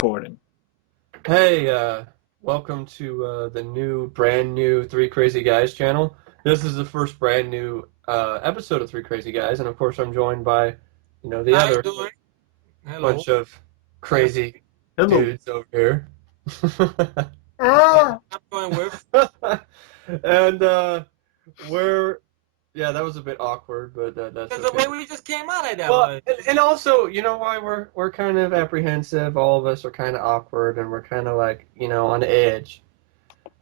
Recording. Hey, welcome to the brand new Three Crazy Guys channel. This is the first brand new episode of Three Crazy Guys, and of course I'm joined by, the How you other doing? Hello. bunch of crazy Hello. dudes over here. Ah! I'm going with. And yeah, that was a bit awkward, but that's Because the okay. way we just came out of that Well, was. and also, you know why we're kind of apprehensive. All of us are kind of awkward, and we're kind of like, on edge.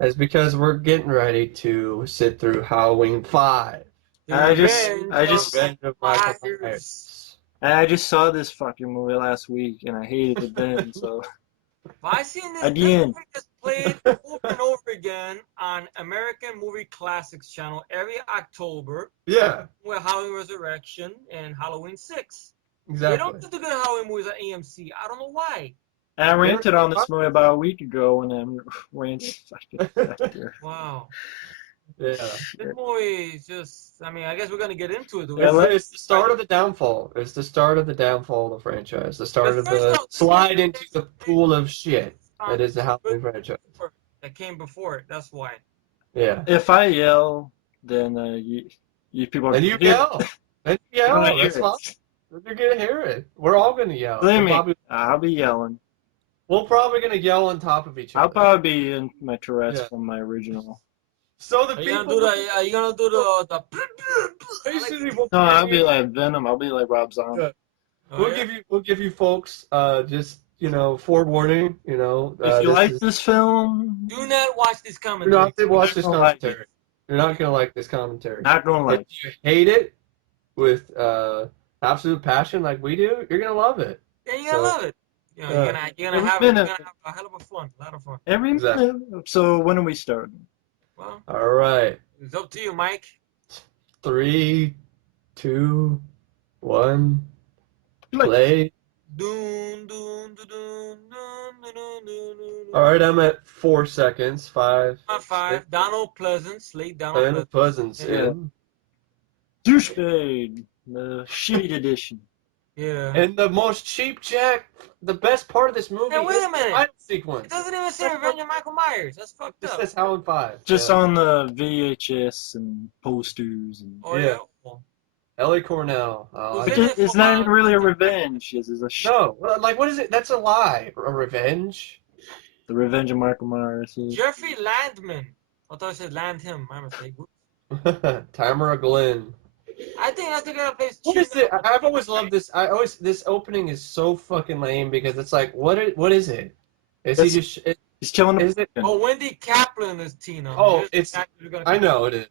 It's because we're getting ready to sit through Halloween 5. I just Revenge of Michael Myers. I just saw this fucking movie last week and I hated it then, so I seen this Again. movie just played over and over again on American Movie Classics channel every October Yeah, with Halloween Resurrection and Halloween 6. They exactly. don't do the good Halloween movies at AMC. I don't know why. I ranted on this movie about a week ago and then ranted fucking Wow. Yeah. This movie is just, I guess we're going to get into it. Yeah, It's the start of the downfall. It's the start of the downfall of the franchise. The start of But first the off, slide into the pool of shit that is the Halloween franchise. That came before it. That's why. Yeah. If I yell, then you people are And you yell. And you You're yell. gonna hear That's it. fine. You're gonna hear it. We're all gonna yell. Believe me, I'll be yelling. We're probably gonna yell on top of each other. I'll probably be in my Tourette's Yeah. from my original. So the Are you people. gonna do the? Are you gonna do the? Basically, we'll No, I'll be like Venom. I'll be like Rob Zombie. Yeah. Oh, We'll give you folks just forewarning. If you like this film, Do not watch this You're commentary. not gonna watch this Don't like commentary. You're not gonna like this commentary. not gonna like. If you hate it with absolute passion like we do, you're gonna love it. Yeah, you're gonna love it. You're gonna have a hell of a lot of fun. Every Exactly. minute. So when are we starting? Well, All right. it's up to you, Mike. 3, 2, 1, play. Doon, doon, doon, doon, doon, doon, doon, doon. All right, I'm at 4 seconds. 5. 5. Donald Pleasance, late Donald Donald Pleasance. Pleasance Yeah. in. Douchebag, the shitty edition. Yeah. And the most cheap jack, the best part of this movie Hey, wait is a minute. the final It sequence. doesn't even say Revenge of Michael Myers. That's fucked This up. says Halloween 5. Just yeah. on the VHS and posters and. Oh Yeah. yeah. Ellie Cornell. Was it- It's not even really a revenge. It's a No, like what is it? That's a lie. A revenge? The Revenge of Michael Myers. Jeffrey Landman. I thought I said land him. My mistake. Tamara Glenn. I think that's the guy that plays. What is it? I've always loved this. This opening is so fucking lame because it's like, what is it? Is he just? He's killing Is it? Oh, Wendy Kaplan is Tina. Oh, There's it's- the actor who's gonna I come. know it is.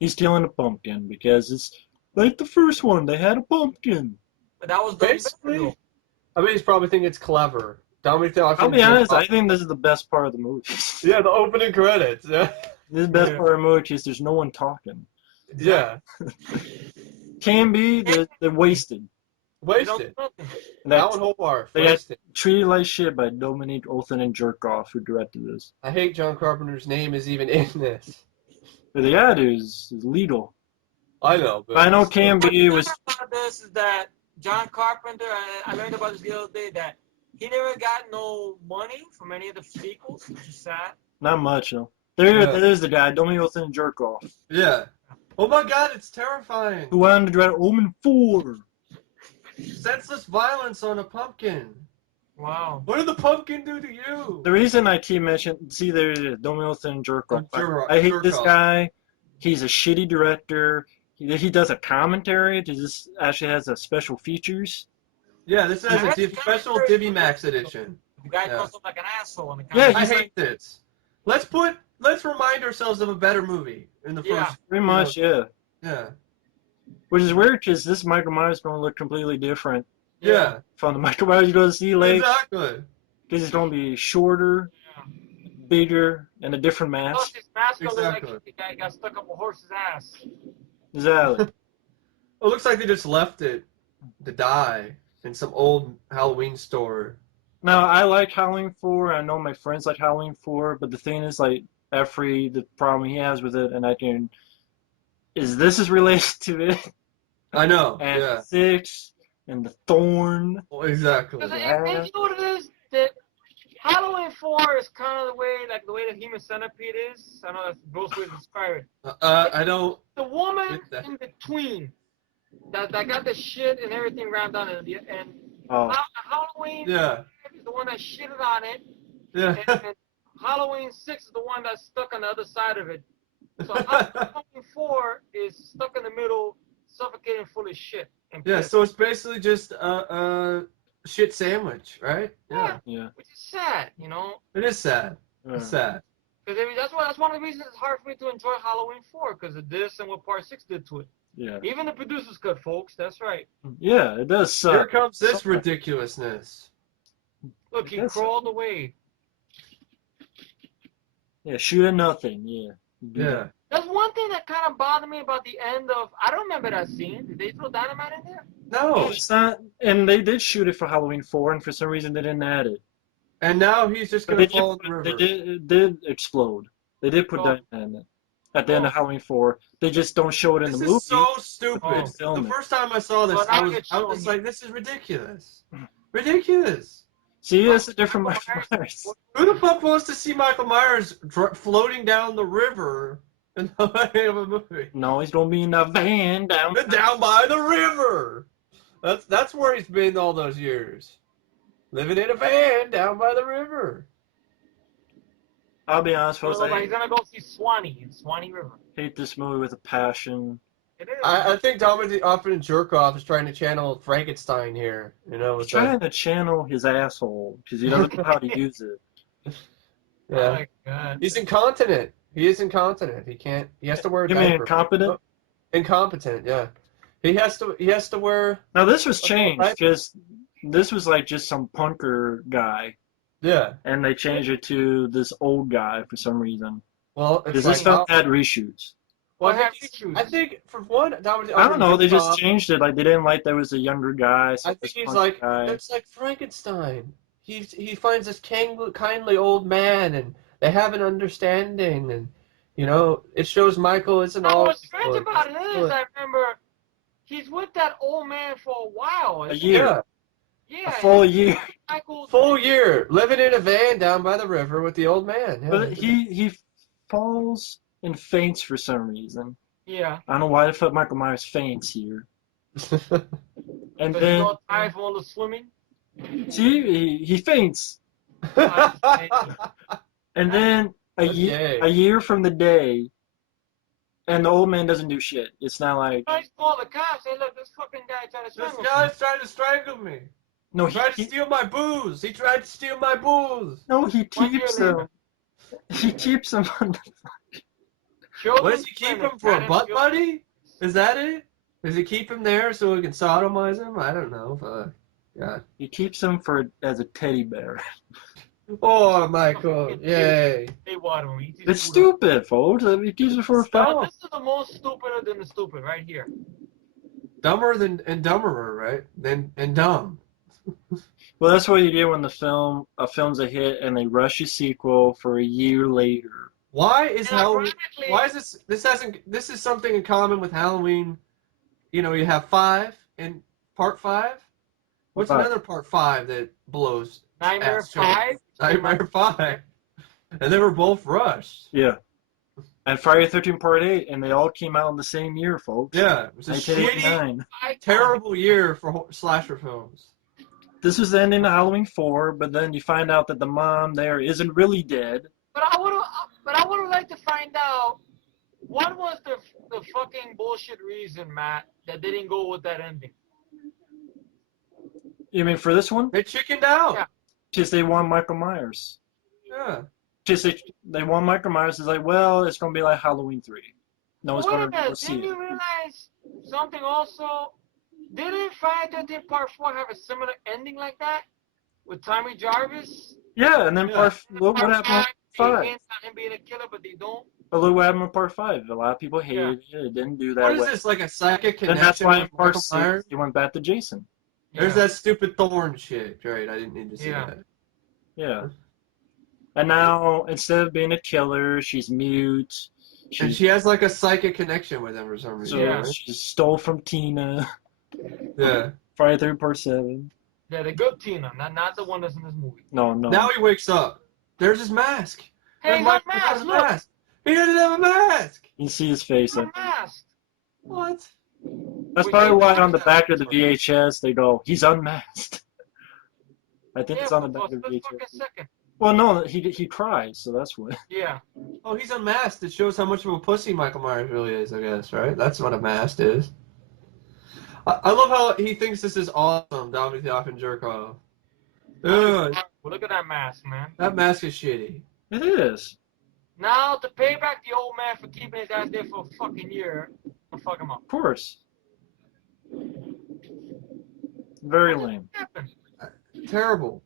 He's killing a pumpkin because it's like the first one. They had a pumpkin. But that was done Basically, better, though. I mean, he's probably thinking it's clever. Dominic Theophilus. I'll be honest. I think this is the best part of the movie. Yeah, the opening credits. Yeah. This is the best Yeah. part of the movie because there's no one talking. Yeah. Can be they're wasted. They don't Wasted. do nothing. And That that's one Hobart. They got- Wasted. treated like shit by Dominique Othenin-Jerkoff, who directed this. I hate John Carpenter's name is even in this. But the guy is Lidl. I know. But I know Can be What was I learned about this is that John Carpenter. I learned about this the other day that he never got no money from any of the sequels, which is sad. not much, no. Yeah. There's the guy, Dominique Othenin-Jerkoff, Yeah. Oh my God, it's terrifying. who wanted to direct Omen 4. Senseless violence on a pumpkin. Wow. What did the pumpkin do to you? The reason I keep mentioning, see, there it is, Dominique Othenin-Jerkoff. Jerkoff. I hate this Jerkoff. guy. He's a shitty director. He does a commentary. This actually has a special features. Yeah, this has a That's special very Divi good. Max edition. The guy Yeah. comes up like an asshole on the Yeah, camera. I he's hate this. Let's remind ourselves of a better movie in the Yeah. first. Pretty much, yeah. Yeah. Which is weird because this Michael Myers going to look completely different Yeah. from the Michael Myers you're going to see later. Exactly. Because it's going to be shorter, bigger, and a different Plus, mask. his mask looks Exactly. like the guy got stuck up a horse's ass. Exactly. It looks like they just left it to die in some old Halloween store. Now, I like Halloween 4. I know my friends like Halloween 4. But the thing is, like, the problem he has with it, and this is related to it. I know. And Yeah. 6, and the Thorn. Well, exactly. Because you know what it is? That 4 is kind of the way the Human Centipede is. I know that's the gross way to describe it. I don't. The woman Get that. in between that got the shit and everything rammed on it, and Oh, Halloween Yeah. is the one that shitted on it, Yeah. and Halloween 6 is the one that's stuck on the other side of it. So Halloween 4 is stuck in the middle, suffocating full of shit. And Yeah. piss. So it's basically just a shit sandwich, right? Yeah. yeah. Which is sad, you know. It is sad. Yeah. It's sad. Because that's one of the reasons it's hard for me to enjoy Halloween 4, because of this and what Part 6 did to it. Yeah. Even the producer's cut, folks. That's right. Yeah, it does suck. Here comes this So- ridiculousness. Look, he Yes. crawled away. Yeah, shoot at nothing. Yeah. Do Yeah. that. That's one thing that kind of bothered me about the end of. I don't remember that scene. Did they throw dynamite in there? No. It's not, and they did shoot it for Halloween 4, and for some reason they didn't add it. And now he's just But gonna they fall in did, the river. they did, it did explode. They did put Oh. dynamite in it at the end of Halloween 4. They just don't show it in This the movie. is so stupid. Oh, film The it. first time I saw this, Well, now I it's was shown. like, this is ridiculous. Ridiculous. See, that's a different Michael Myers. Who the fuck wants to see Michael Myers floating down the river in the way of a movie? No, he's gonna be in a van down. Down by the river. That's where he's been all those years. Living in a van down by the river. I'll be honest, folks. Well, I he's gonna go see Swanee in Swanee River. hate this movie with a passion. It is. I think Dominic often Jerkoff is trying to channel Frankenstein here. You know, He's with that. trying to channel his asshole because he doesn't know how to use it. Oh Yeah. my God. He's incontinent. He is incontinent. He can't. He has to wear a You mean diaper. incompetent? Incompetent. Yeah. He has to wear. Now this was changed Right. because this was like just some punker guy, Yeah. and they changed it to this old guy for some reason. Well, Because it's this like film had reshoots. Well, I have think, issues. I think for one, Dominic. I don't know. They just changed it. Like they didn't like there was a younger guy. So I think this he's punk like guy. it's like Frankenstein. He finds this kindly old man, and they have an understanding, and you know it shows Michael isn't Now, all. what's strange about it is, I remember he's with that old man for a while. A isn't year. he? A Yeah. full year. Michael's Full year living in a van down by the river with the old man. Yeah. But he falls and faints for some reason. Yeah. I don't know why the fuck Michael Myers faints here. And Because he's then all tired from all the swimming. see he faints. And then Okay. a year from the day, and the old man doesn't do shit. It's not like I call the cops. Say, look, this fucking guy trying to This strangle guy's trying to strangle me. no He tried to steal my booze. He tried to steal my booze. no he 1 year keeps later. them. He keeps them on the Children What does he keep him for? A butt buddy? Is that it? Does he keep him there so he can sodomize him? I don't know. Yeah. He keeps them for as a teddy bear. Oh, Michael! Yay! They water him. It's stupid, folks. I mean, he keeps it for No, fun. this is the most stupider than the stupid right here. Dumber than and dumberer, right? And dumb. Well, that's what you get when a film's a hit and they rush a sequel for a year later. Why is And Halloween? ironically- Why is this? This is something in common with Halloween. You know, you have 5 and part 5. What's Five. another part 5 that blows? Nightmare ass 5? Nightmare 5. And they were both rushed. Yeah. And Friday the 13th Part 8, and they all came out in the same year, folks. Yeah, it was a shitty, 1989. terrible year for slasher films. This was the ending of Halloween 4, but then you find out that the mom there isn't really dead. But I would like to find out what was the fucking bullshit reason, Matt, that they didn't go with that ending. You mean for this one? They chickened out. Yeah. Because they want Michael Myers. Yeah. Just they want Michael Myers. It's like, well, it's going to be like Halloween 3. No one's Wait a going to go minute, see didn't it. you realize something also? Didn't Friday the 13th Part 4 have a similar ending like that? With Tommy Jarvis? Yeah, and then Yeah. look what happened in They 5. hint on him being a killer, but they don't. But look what happened in Part 5. A lot of people hated it. It didn't do that What is way. this, like a psychic And that's connection why in with Part Michael 6, Myers? he went back to Jason. There's Yeah. that stupid Thorn chick, right? I didn't need to see Yeah. that. Yeah. And now, instead of being a killer, she's mute. And she has like a psychic connection with him for some reason. So Yeah. right? she stole from Tina. Yeah. Friday the 13th Part 7. Yeah, the good Tina, not the one that's in this movie. No. Now he wakes up. There's his mask. Hey, There's he's unmasked. Look, He doesn't have a mask. You see his face. he's unmasked. What? That's Wait, probably they why did on the that back of the before. VHS they go, he's unmasked. I think Yeah, it's on the for back a of the split fucking VHS. second. Well, no, he cries, so that's what. Yeah. Oh, he's unmasked. It shows how much of a pussy Michael Myers really is, I guess, right? That's what a mask is. I love how he thinks this is awesome, Dominic the Offen jerk off. Ugh, Well, look at that mask, man. that mask is shitty. It is. Now, to pay back the old man for keeping his ass there for a fucking year, I'll fuck him up. Of course. Very What lame. happened? Terrible.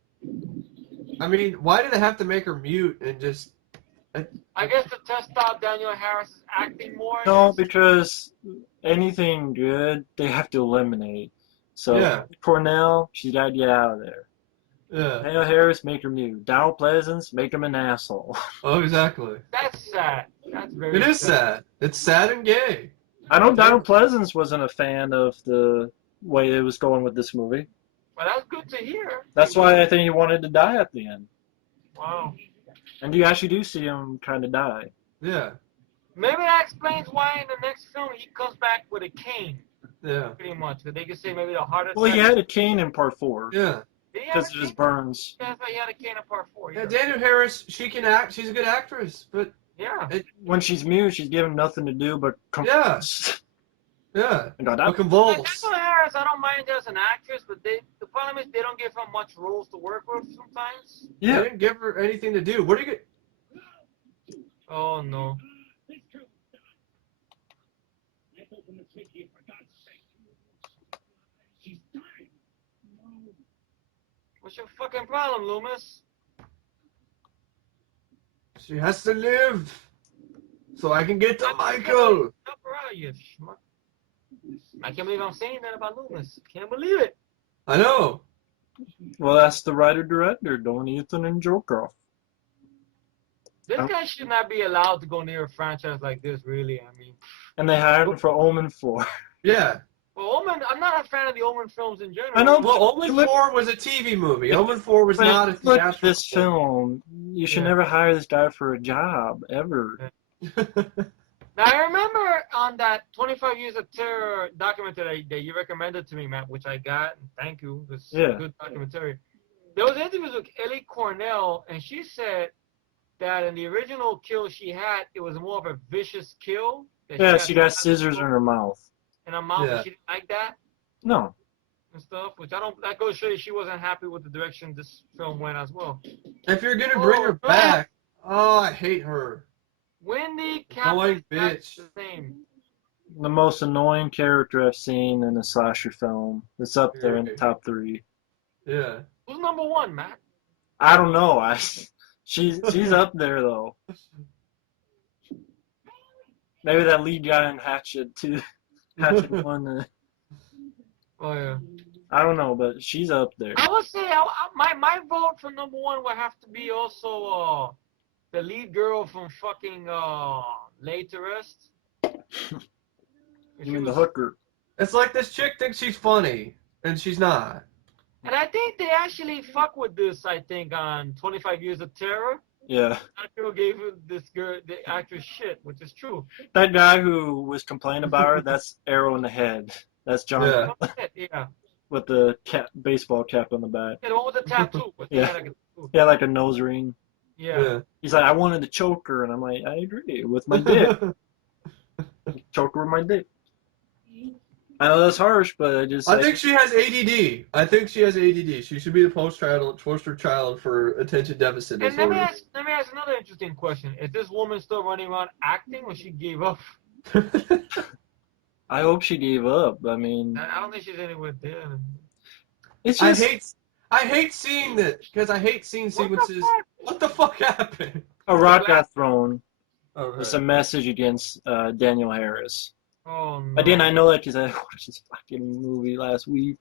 I mean, why did they have to make her mute and just... I guess to test out Daniel Harris's acting more. I No, guess. because anything good they have to eliminate. So Yeah. Cornell, she's got to get out of there. Yeah. Daniel Harris, make her mute. Donald Pleasance, make him an asshole. Oh, exactly. That's sad. That's very It is sad. It's sad and gay. I know Donald Pleasance wasn't a fan of the way it was going with this movie. Well, that's good to hear. That's why I think he wanted to die at the end. Wow. And you actually do see him kind of die. Yeah. Maybe that explains why in the next film he comes back with a cane, Yeah. pretty much. Because they could say maybe the heart attack. Well, he had a cane in part 4 Yeah. Did he have because a of his cane? burns. That's why he had a cane in part 4. Yeah, Daniel Harris, she can act. She's a good actress, but Yeah. When she's mute, she's given nothing to do but convulse. yeah, And go, a "That-" Like convulse. Daniel Harris, I don't mind her as an actress, but the problem is they don't give her much roles to work with sometimes. They Yeah. didn't give her anything to do. What do you get? Oh no. What's your fucking problem, Loomis? She has to live, so I can get to Michael. Help her out, you schmuck. I can't believe I'm saying that about Loomis. Can't believe it. I know. Well, that's the writer-director, Don Ethan and Joker. This guy should not be allowed to go near a franchise like this, really. I mean, And they hired him for Omen 4. Yeah. well, Omen, I'm not a fan of the Omen films in general. I know, Well, Omen 4 was a TV movie. Omen 4 was not a Look at theatrical. this film. You should never hire this guy for a job, ever. Now, I remember on that 25 Years of Terror documentary that you recommended to me, Matt, which I got, and thank you. This is a good documentary. There was interviews with Ellie Cornell, and she said that in the original kill she had, it was more of a vicious kill. Yeah, she got scissors in her mouth. In her mouth, Yeah. and she didn't like that No. and stuff, which that goes to show you she wasn't happy with the direction this film went as well. If you're gonna bring her back, oh, I hate her. Wendy Annoying Captain, bitch. the same. The most annoying character I've seen in a slasher film. It's up there in the top 3. Yeah. Who's number 1, Matt? I don't know. She's up there though. Maybe that lead guy in Hatchet too. Hatchet 1. Oh yeah. I don't know, but she's up there. I would say my vote for number 1 would have to be also the lead girl from fucking Laid to Rest. You mean the hooker? It's like this chick thinks she's funny, and she's not. And I think they actually fuck with this, I think, on 25 Years of Terror. Yeah. A lot of people gave this girl, the actress, shit, which is true. That guy who was complaining about her, that's Arrow in the Head. That's John Yeah. Yeah. with the baseball cap on the back. Yeah, the one with the tattoo. With the Yeah. head like a tattoo. Yeah, like a nose ring. Yeah. He's like, I wanted to choke her, and I'm like, I agree with my dick. Choke her with my dick. I know that's harsh, but I think she has ADD. I think she has ADD. She should be the poster child for attention deficit And let me disorder. ask another interesting question. Is this woman still running around acting, or she gave up? I hope she gave up. I mean, I don't think she's anywhere there. it's I just hate seeing that because I hate seeing sequences. What the fuck happened? a rock got thrown. Okay. It's a message against Daniel Harris. Oh no. Again, I know that because I watched this fucking movie last week.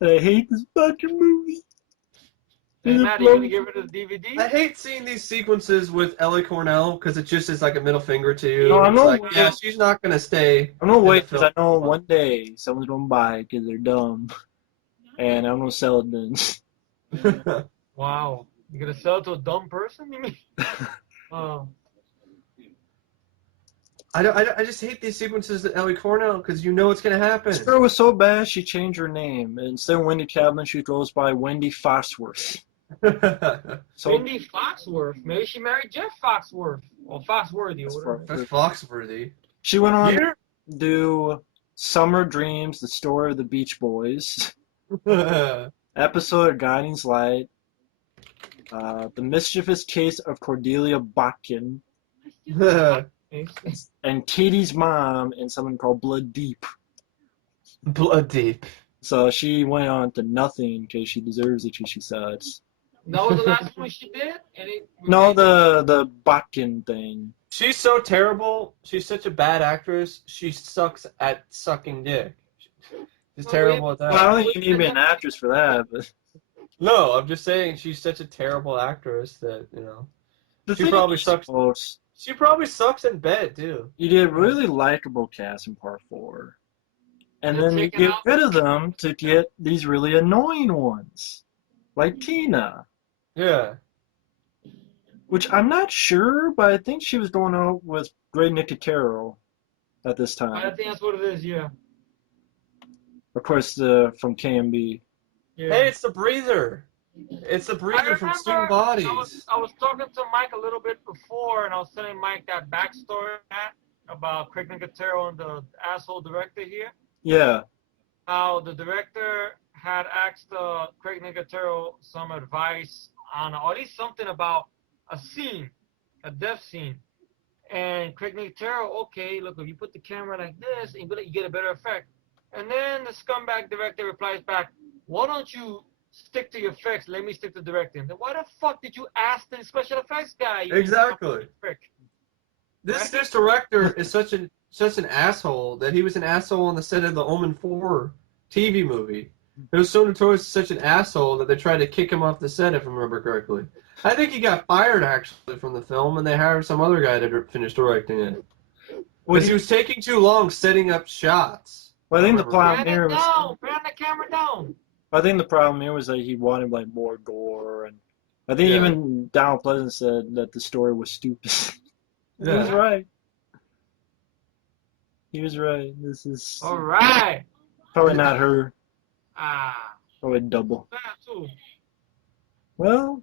And I hate this fucking movie. Hey, Matt, are you gonna give her the DVD? I hate seeing these sequences with Ellie Cornell because it just is like a middle finger to you. No, I'm It's not- like, yeah, she's not gonna stay. I'm gonna in wait the because I know film. one day someone's gonna buy it because they're dumb, and I'm gonna sell it then. Wow. You gonna sell it to a dumb person? You mean? Oh. I just hate these sequences with Ellie Cornell because you know what's gonna happen. This girl was so bad she changed her name. Instead of Wendy Cadman, she goes by Wendy Foxworth. So Wendy Foxworth. Maybe she married Jeff Foxworth or Foxworthy or whatever. That's Foxworthy. She went on to do Summer Dreams, the story of the Beach Boys, episode of Guiding's Light, The Mischievous Case of Cordelia Botkin, and Katie's mom in something called Blood Deep. Blood Deep. So she went on to nothing because she deserves it, she says. That was the last one she did? No, the Botkin thing. She's so terrible. She's such a bad actress. She sucks at sucking dick. She's terrible at that. Well, I don't think you need to be an actress for that, but... No, I'm just saying she's such a terrible actress that, you know. She probably sucks. Folks, she probably sucks in bed, too. You did a really likable cast in part 4. And then you get rid of them to get these really annoying ones. Like Tina. Yeah. Which I'm not sure, but I think she was going out with Greg Nicotero at this time. I think that's what it is, yeah. Of course, from KMB. Yeah. Hey, it's the Breather. It's the Breather from Student Bodies. I was talking to Mike a little bit before, and I was telling Mike that backstory about Craig Nicotero and the asshole director here. Yeah. How the director had asked Craig Nicotero some advice on, or at least something about a scene, a death scene. And Craig Nicotero, okay, look, if you put the camera like this, you get a better effect. And then the scumbag director replies back, why don't you stick to your effects, let me stick to directing. Then why the fuck did you ask the special effects guy? Exactly. This director is such an asshole that he was an asshole on the set of the Omen 4 TV movie. It was so notorious such an asshole that they tried to kick him off the set, if I remember correctly. I think he got fired, actually, from the film, and they hired some other guy to finish directing it. Because he was taking too long setting up shots. Well, I think the problem here was... Bring the camera down! I think the problem here was that he wanted, like, more gore, and I think even Donald Pleasant said that the story was stupid. He was right. He was right. This is... Alright! Probably not her. Ah. Probably double. That too. Well,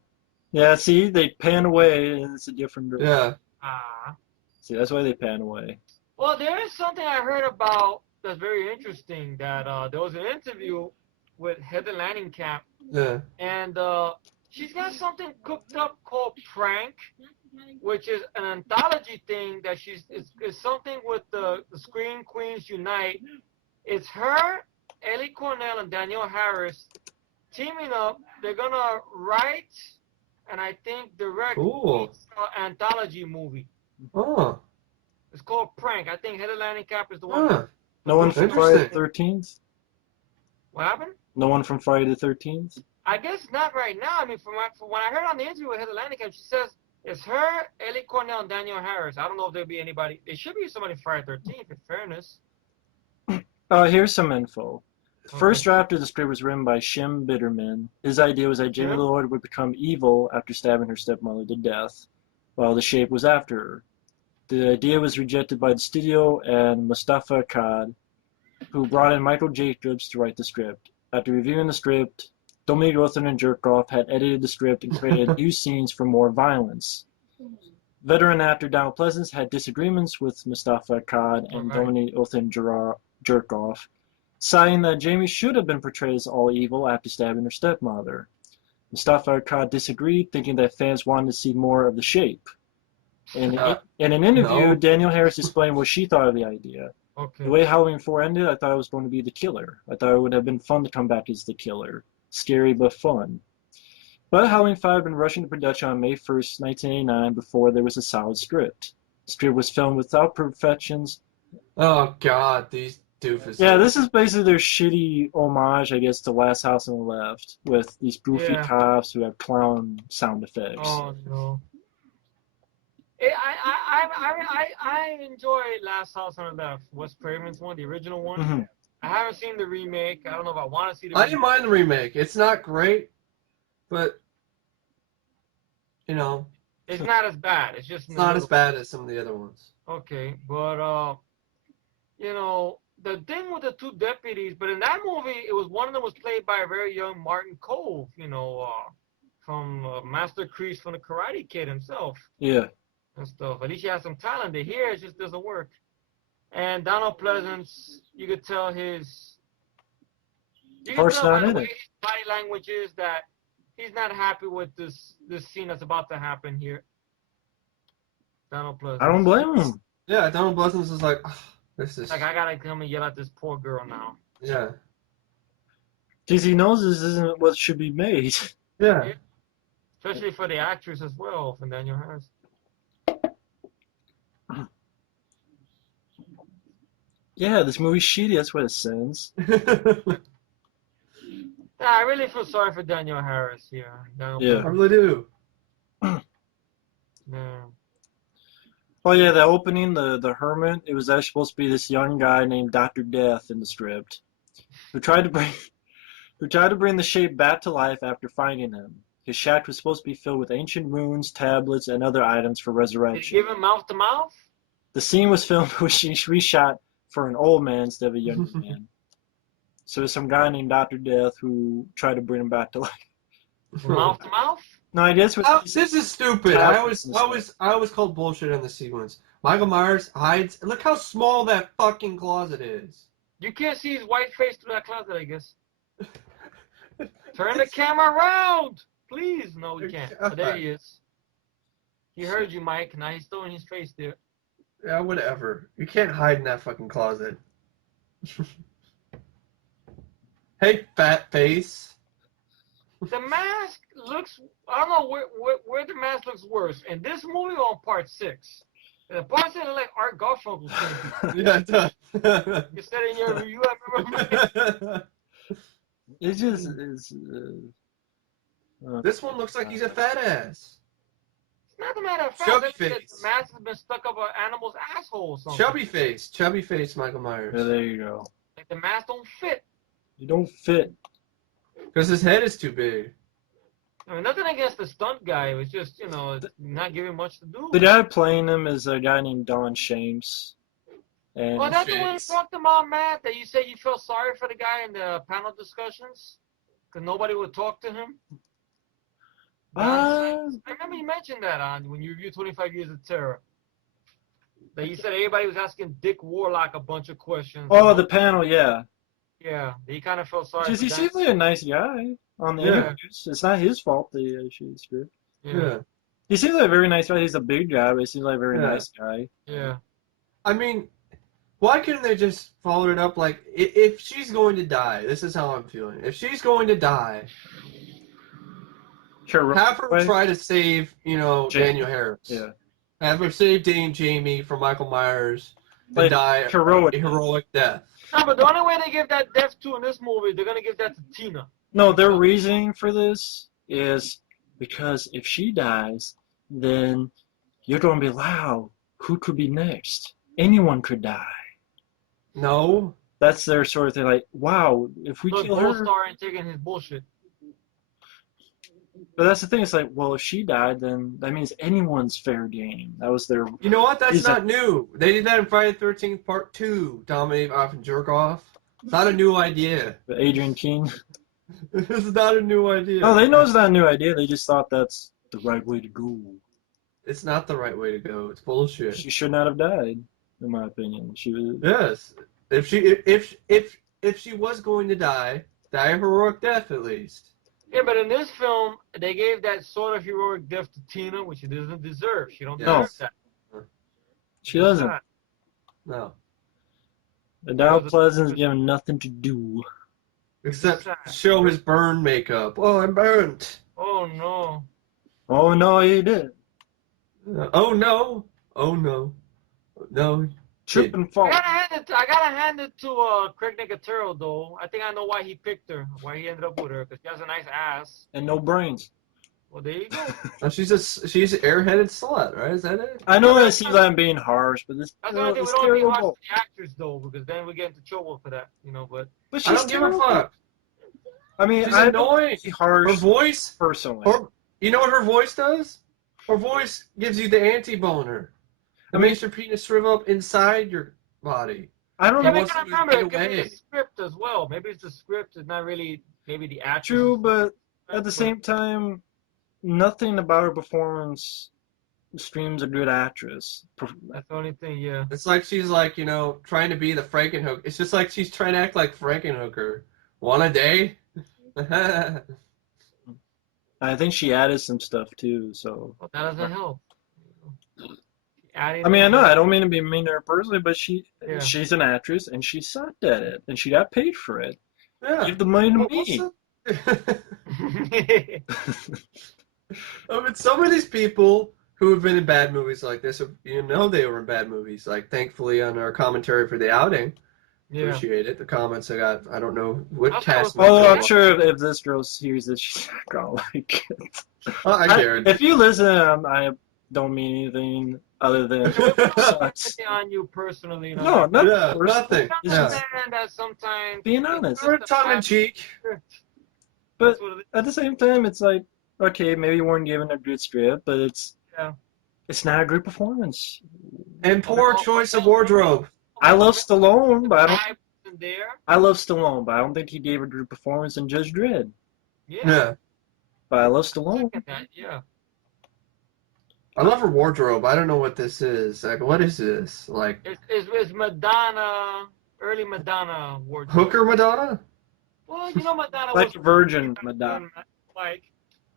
yeah, see, they pan away, and it's a different direction. Yeah. Ah. See, that's why they pan away. Well, there is something I heard about that's very interesting, that there was an interview with Heather Langenkamp. Yeah. And she's got something cooked up called Prank, which is an anthology thing that it's something with the Screen Queens Unite. It's her, Ellie Cornell, and Danielle Harris teaming up. They're gonna write and I think direct an anthology movie. Oh. It's called Prank. I think Heather Langenkamp is the one. No one from Friday the 13th? What happened? No one from Friday the 13th? I guess not right now. I mean, from when I heard on the interview with Heather Langenkamp, she says it's her, Ellie Cornell, and Danielle Harris. I don't know if there'll be anybody. There should be somebody Friday the 13th, in fairness. Here's some info. The first draft of the script was written by Shim Bitterman. His idea was that Jamie Lloyd would become evil after stabbing her stepmother to death, while the Shape was after her. The idea was rejected by the studio and Mustafa Akkad, who brought in Michael Jacobs to write the script. After reviewing the script, Dominique Othenin-Girard had edited the script and created new scenes for more violence. Veteran actor Donald Pleasance had disagreements with Mustafa Akkad and Dominique Othenin-Girard, citing that Jamie should have been portrayed as all evil after stabbing her stepmother. Mustafa Akkad disagreed, thinking that fans wanted to see more of the Shape. In an interview, Danielle Harris explained what she thought of the idea. Okay. The way Halloween 4 ended, I thought it was going to be the killer. I thought it would have been fun to come back as the killer. Scary but fun. But Halloween 5 had been rushing to production on May 1st, 1989, before there was a solid script. The script was filmed without perfections. Oh, God, these doofuses. Yeah, this is basically their shitty homage, I guess, to Last House on the Left, with these goofy cops who have clown sound effects. Oh, no. I enjoy Last House on the Left, Wes Craven's one, the original one. Mm-hmm. I haven't seen the remake. I don't know if I want to see the remake. I didn't mind the remake. It's not great, but you know, It's not as bad. It's just it's not as bad as some of the other ones. Okay, but you know, the thing with the two deputies, but in that movie, it was one of them was played by a very young Martin Cove, you know, from Master Kreese from the Karate Kid himself. Yeah. And stuff. At least he has some talent. Here, it just doesn't work. And Donald Pleasance, you could tell his. You can tell by the way his body language is that he's not happy with this scene that's about to happen here. Donald Pleasance. I don't blame him. Yeah, Donald Pleasance is like, oh, this is. Like, I gotta come and yell at this poor girl now. Yeah. Because he knows this isn't what should be made. Yeah. Especially for the actress as well, from Daniel Harris. Yeah, this movie's shitty. That's what it says. Yeah, I really feel sorry for Daniel Harris here. Yeah. I really do. Yeah. Oh yeah, the opening, the hermit. It was actually supposed to be this young guy named Dr. Death in the script, who tried to bring the shape back to life after finding him. His shack was supposed to be filled with ancient runes, tablets, and other items for resurrection. Did you give him mouth to mouth? The scene was filmed with reshot for an old man instead of a young man. So there's some guy named Dr. Death who tried to bring him back to life. Mouth to mouth? No, I guess this is stupid. I always called bullshit on the sequence. Michael Myers hides. Look how small that fucking closet is. You can't see his white face through that closet, I guess. Turn the camera around, please. No, we can't. But there he is. He heard you, Mike. Now he's throwing his face there. Yeah, whatever. You can't hide in that fucking closet. Hey, fat face. The mask looks. I don't know where the mask looks worse. In this movie or on part 6? The part 6 looks like Art Garfunkel's thing. Yeah, it does. You said in your review, I remember. It just is. This one looks like he's a fat ass. It's not a matter of fact. Chubby The face. mask has been stuck up an animal's asshole or something. Chubby face, Michael Myers. Yeah, there you go. Like the mask don't fit. You don't fit. Because his head is too big. I mean, nothing against the stunt guy. It was just, you know, not giving much to do. The guy playing him is a guy named Don Shames. And Well, that's the way you talked about, Matt, that you said you felt sorry for the guy in the panel discussions? Because nobody would talk to him? I remember you mentioned that when you reviewed 25 Years of Terror. That you said everybody was asking Dick Warlock a bunch of questions. Oh, the panel, yeah. Yeah, he kind of felt sorry. Because he seems like a nice guy on the interviews. It's not his fault they issued the script. Yeah. He seems like a very nice guy. He's a big guy, but he seems like a very nice guy. Yeah. I mean, why couldn't they just follow it up like, if she's going to die, this is how I'm feeling. If she's going to die, have her try to save, Daniel Harris. Yeah. Have her save Jamie from Michael Myers to die a heroic death. No, but the only way they give that death to in this movie, they're going to give that to Tina. No, their reasoning for this is because if she dies, then you're going to be, wow, who could be next? Anyone could die. No. That's their sort of thing, like, wow, if we kill her... Star ain't taking his bullshit. But that's the thing, it's like, well, if she died, then that means anyone's fair game. That was their... You know what? That's not new. They did that in Friday the 13th Part 2. Dominate off and jerk off. It's not a new idea. Adrian King. It's not a new idea. No, they know it's not a new idea. They just thought that's the right way to go. It's not the right way to go. It's bullshit. She should not have died, in my opinion. She was... Yes. If she was going to die a heroic death at least. Yeah, but in this film, they gave that sort of heroic death to Tina, which she doesn't deserve. She don't deserve that. She doesn't. No. And Donald Pleasant's given nothing to do. Except show his burn makeup. Oh, I'm burnt. Oh, no. Oh, no, he didn't. Oh, no. Oh, no. No. Trip and fall. I gotta hand it to Craig Nicotero, though. I think I know why he picked her, why he ended up with her, because she has a nice ass. And no brains. Well, there you go. She's an airheaded slut, right? Is that it? I know it seems like I'm being harsh, but this That's why we don't be harsh to the actors, though, because then we get into trouble for that, But she's I don't give a fuck. I mean, she's I annoying. Harsh her voice, personally. you know what her voice does? Her voice gives you the anti-boner. It makes your penis shrivel up inside your body. I don't Yeah, know. but I remember it could be the script as well. Maybe it's the script. It's not really maybe the actress. True, but at the same time, nothing about her performance screams a good actress. That's the only thing, yeah. It's like she's like, you know, trying to be the Frankenhooker. It's just like she's trying to act like Frankenhooker. One a day? I think she added some stuff too, so. Well, that doesn't help. I mean, I know I don't mean to be mean to her personally, but she's an actress and she sucked at it and she got paid for it. Yeah. Give the money to me. I mean, some of these people who have been in bad movies like this, you know, they were in bad movies. Like, thankfully, on our commentary for The Outing, appreciate it. The comments I got, I don't know what cast. Well, I'm sure if this girl hears this, she's not gonna like it. I guarantee. If you listen, I don't mean anything other than sucks. On you personally. No, nothing. Nothing. I understand that sometimes. Being honest. We're tongue in cheek. But at the same time, it's like, okay, maybe you weren't given a good script, but it's not a good performance. And poor choice of wardrobe. I love Stallone, but I don't think he gave a good performance in Judge Dredd. Yeah. But I love Stallone. Yeah. I love her wardrobe. I don't know what this is. Like, what is this? Like, it's Madonna, early Madonna wardrobe. Hooker Madonna? Well, you know Madonna like was Virgin Madonna.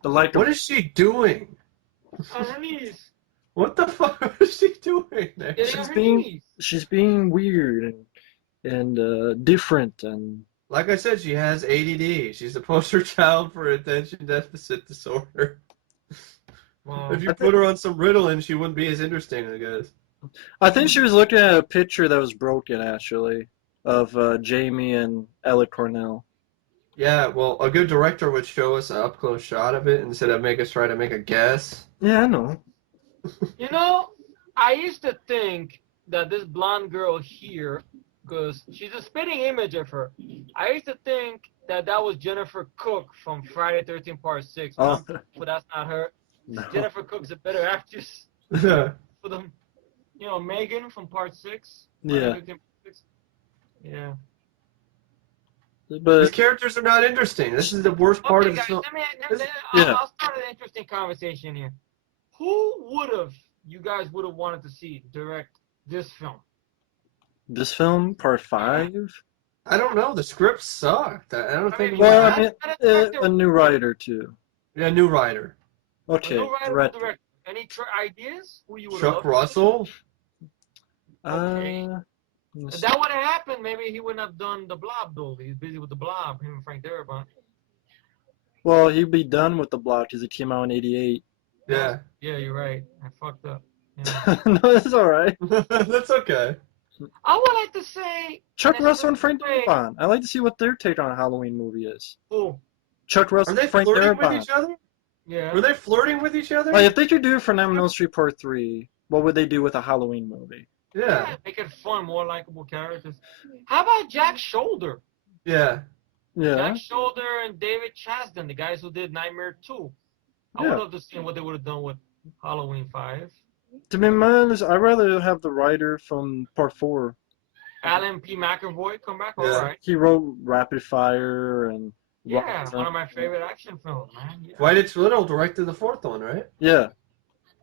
What is she doing? On her knees. What the fuck is she doing there? She's being weird and different and. Like I said, she has ADD. She's a poster child for attention deficit disorder. If you put her on some Ritalin, she wouldn't be as interesting, I guess. I think she was looking at a picture that was broken, actually, of Jamie and Alec Cornell. Yeah, well, a good director would show us an up-close shot of it instead of make us try to make a guess. Yeah, I know. You know, I used to think that this blonde girl here, because she's a spitting image of her, I used to think that was Jennifer Cook from Friday 13 Part 6. But that's not her. No. Jennifer Cook's a better actress. For them, you know, Megan from Part 6. Yeah. Yeah. But these characters are not interesting. This is the worst part of the film. I'll start an interesting conversation here. Who you guys would have wanted to see direct this film? This film, Part 5? I don't know. The script sucked. I don't think. Well, I mean, a new writer too. Yeah, new writer. Okay. Director. Any ideas? Who you would Chuck Russell? Okay. If that would have happened, maybe he wouldn't have done The Blob, though. He's busy with The Blob, him and Frank Darabont. Well, he'd be done with The Blob because it came out in '88. Yeah. Yeah, you're right. I fucked up. Yeah. No, that's all right. That's okay. I would like to say... Chuck Russell and Frank Darabont. I'd like to see what their take on a Halloween movie is. Who? Chuck Russell and Frank Darabont. Are they flirting with each other? Yeah. Were they flirting with each other? Like, if they could do it for Nightmare on Elm Street Part 3, what would they do with a Halloween movie? Yeah. Make it fun, more likable characters. How about Jack Shoulder? Yeah. Jack Shoulder and David Chasden, the guys who did Nightmare 2. I would love to see what they would have done with Halloween 5. To be honest, I'd rather have the writer from Part 4. Alan P. McAvoy come back? Yeah. All right. He wrote Rapid Fire and... Yeah, one of my favorite action films, man. Yeah. Whitich Little directed the fourth one, right? Yeah.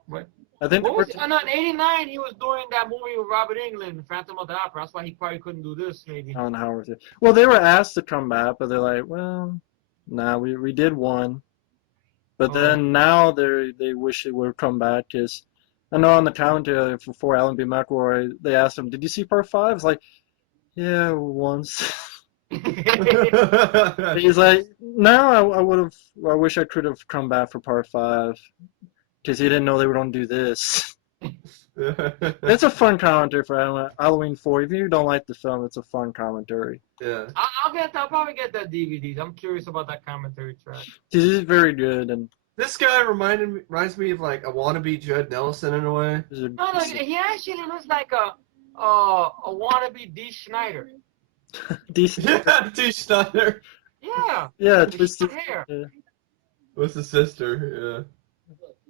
What? I think in '89 he was doing that movie with Robert Englund, Phantom of the Opera. That's why he probably couldn't do this, maybe. On Howard. Well, they were asked to come back, but they're like, well, nah, we did one. But then now they wish it would come back because I know on the commentary for Alan B. McElroy, they asked him, did you see Part 5? It's like, yeah, once. He's like, now I wish I could have come back for Part 5 because he didn't know they were going to do this. It's a fun commentary for Halloween 4. If you don't like the film, it's a fun commentary. Yeah. I'll probably get that DVD. I'm curious about that commentary track. He's very good. And this guy reminds me of like a wannabe Judd Nelson in a way. No, he actually looks like a wannabe Dee Snider. Dee Snider. Yeah. Yeah, twisted hair. Yeah. With the sister, yeah.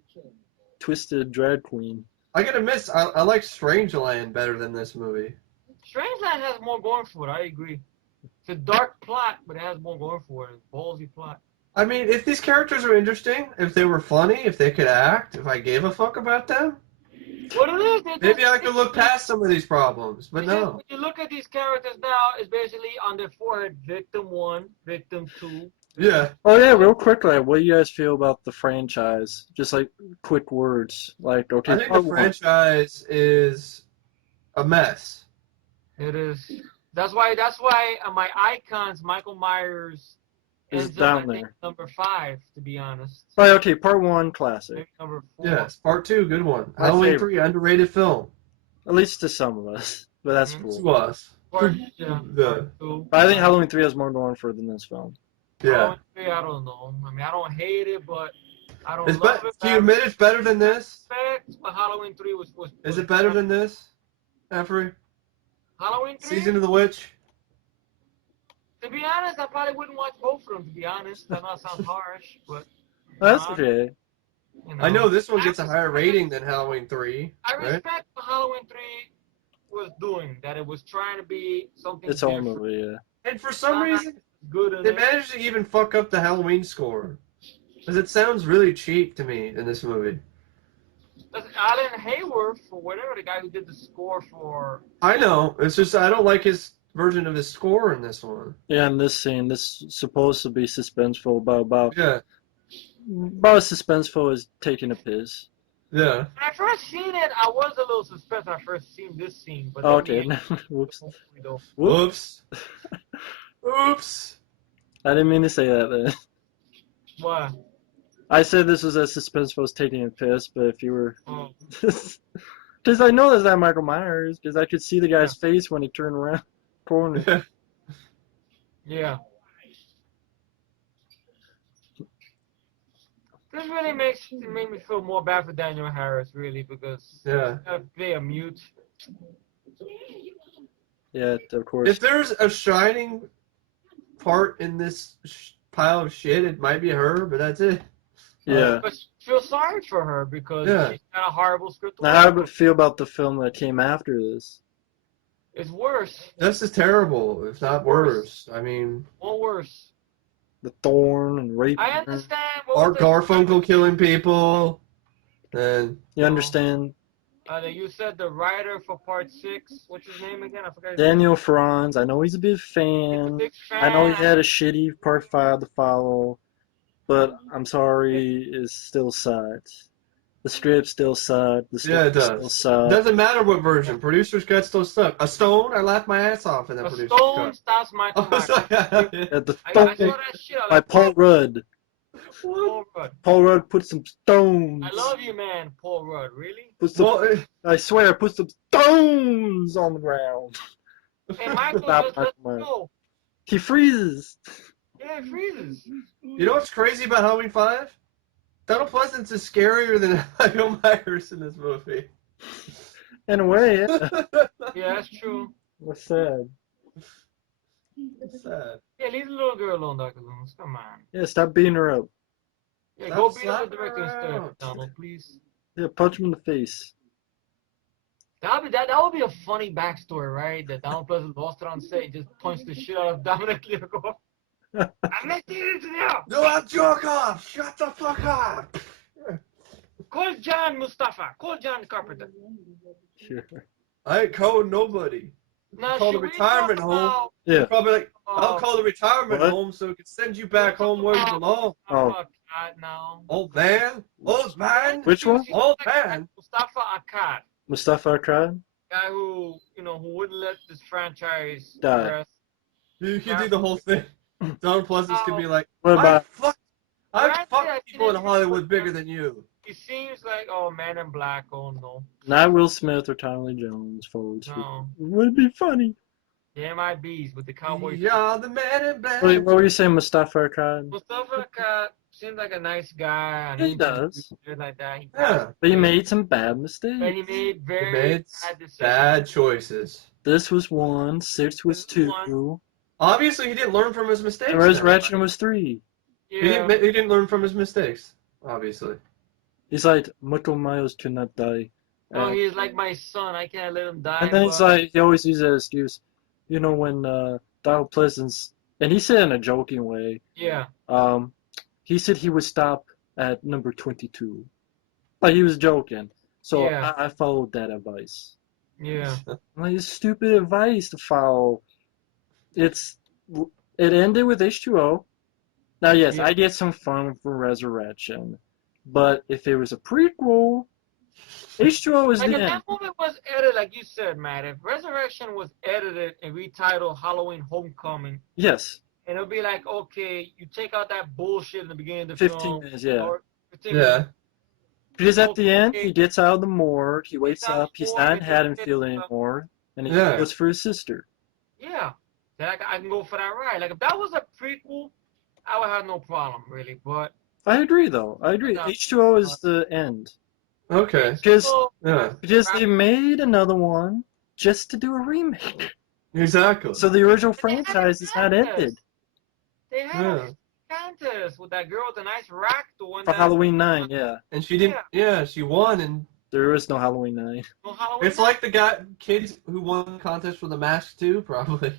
twisted drag queen. I gotta admit, I like Strangeland better than this movie. Strangeland has more going for it. I agree. It's a dark plot, but it has more going for it. It's a ballsy plot. I mean, if these characters are interesting, if they were funny, if they could act, if I gave a fuck about them, what it is, maybe I could look past some of these problems. But no. When you look at these characters now, it's basically on their forehead: victim 1, victim 2. Yeah. Oh yeah, real quick, like, what do you guys feel about the franchise? Just like quick words, like okay. I think the franchise is a mess. It is. That's why my icons, Michael Myers, is ends down up, I think, there. number 5, to be honest. Right, okay, part 1, classic. Maybe number 4. Yes, part 2, good one. My Halloween favorite. 3, underrated film. At least to some of us, but that's Mhm. cool. To us. Part, Yeah. part 2. But I think Halloween 3 has more going for it than this film. Yeah. Halloween 3, I don't know. I mean, I don't hate it, but I don't It's love it. do you admit it's better than this? But Halloween 3 was Is it better than this, Effrey? Halloween 3? Season of the Witch? To be honest, I probably wouldn't watch both of them, to be honest. That might sound harsh, but... That's okay. You know, I know this one gets a higher rating than Halloween 3. I right? respect what Halloween 3 was doing, that it was trying to be something It's all different. movie, yeah. And for some reason, Good in they it. managed to even fuck up the Halloween score. Because it sounds really cheap to me in this movie. That's Alan Hayworth, or whatever, the guy who did the score for... I know. It's just I don't like his version of his score in this one. Yeah, in this scene, this is supposed to be suspenseful, about Yeah. as suspenseful as taking a piss. Yeah. When I first seen it, I was a little suspect when I first seen this scene. But Okay, then whoops. though. Whoops. Oops. I didn't mean to say that then. What? I said this was as suspenseful as taking a piss, but if you were... Oh. Because I know that's not Michael Myers, because I could see the guy's face when he turned around the corner. Yeah. This really made me feel more bad for Daniel Harris, really, because Yeah. he's gotta play a mute. Yeah, of course. If there's a shining part in this pile of shit, it might be her, but that's it. Yeah. But feel sorry for her because Yeah. she's got a horrible script. to Now, how work do you with. feel about the film that came after this? It's worse. This is terrible, if not worse. I mean, More worse. The Thorn and Rape. I understand. What Art was the- Garfunkel killing people, and You understand? You said the writer for part 6. What's his name again? I forgot. His Daniel Franz, I know he's a big fan. Big I know he fan. had a shitty part 5 to follow, but I'm sorry, it still sucks. The script still sucked. The Yeah, it story still does. sucked. Doesn't matter what version. Producer's cut still stuck. A stone, I laughed my ass off in that A producer's stone cut. stops Michael Myers. At the I saw Thorn that shit. I by like, Paul Rudd. Paul Rudd. Paul Rudd put some stones. I love you, man, Paul Rudd. Really? Put some, Well, I swear, put some stones on the ground. Hey, Michael, Stop just let Michael Myers. go. He freezes. Yeah, it freezes. you know what's crazy about Halloween 5? Donald Pleasance is scarier than Michael Myers in this movie. In a way, yeah. Yeah, that's true. What's sad? It's sad. Yeah, leave the little girl alone, Dr. Loomis. Come on. Yeah, stop beating her up. Yeah, Stop go beat up slapping the director her instead, out. Donald, please. Yeah, punch him in the face. That would be a funny backstory, right? That Donald Pleasant lost it on set and just punched the shit out of Dominic Leopold. I'm not doing it now. No, I'll jerk off! Shut the fuck up! Call John Mustafa. Call John Carpenter. Sure. I ain't calling nobody. Now, Call the should we retirement talk home. about, Yeah. Probably like, I'll call the retirement What? home so we can send you back home where you belong. Oh. Mustafa Akkad now? Old man? Old man? Which one? Old man? Mustafa Akkad. Mustafa Akkad? Guy who wouldn't let this franchise Die. progress. You can do the whole thing. Donald Pleasance could be like, What about... I've Right, fucked yeah, people in it is- Hollywood bigger than you. He seems like, oh, Man in Black, oh no. Not Will Smith or Tommy Lee Jones, folks. No. Would be funny. The MIBs with the cowboy. You're the man in black. What were you saying, Mustafa Akkad? Mustafa Akkad seems like a nice guy. He does. Like that. Yeah. But he made some bad But he mistakes. made very He made bad decisions. bad choices. This was 1, 6 was 2, Obviously, he didn't learn from his mistakes. and Resurrection was 3. Yeah. He didn't learn from his mistakes, obviously. He's like, Michael Myers cannot die. Oh, he's like my son. I can't let him die. And then he's like, he always uses that excuse, when Donald Pleasance, and he said it in a joking way. Yeah. He said he would stop at number 22. Like, he was joking. So Yeah. I followed that advice. Yeah. Like, it's stupid advice to follow. It ended with H2O. Now, yes, Yeah. I get some fun for Resurrection. But if it was a prequel, H2O is Like the if end. that movie was edited, like you said, Matt, if Resurrection was edited and retitled Halloween Homecoming, Yes. and it'll be like, okay, you take out that bullshit in the beginning of the 15 film. minutes, yeah. Or 15 Yeah. minutes. Because at the end, Okay. he gets out of the morgue, he wakes out of up, the he's morgue, not in he Haddonfield gets- anymore, and he Yeah. goes for his sister. Yeah. Then I can go for that ride. Like if that was a prequel, I would have no problem really. But I agree, though. I agree. Yeah. H2O is the end. Okay. Because Yeah. they made another one just to do a remake. Exactly. So the original But they had a franchise is not contest. ended They had Yeah. a contest with that girl with the nice rack, the one for that Halloween 9, yeah. And she didn't. Yeah, she won, and There is no Halloween 9. no Halloween it's like the kids who won the contest for the mask too, probably.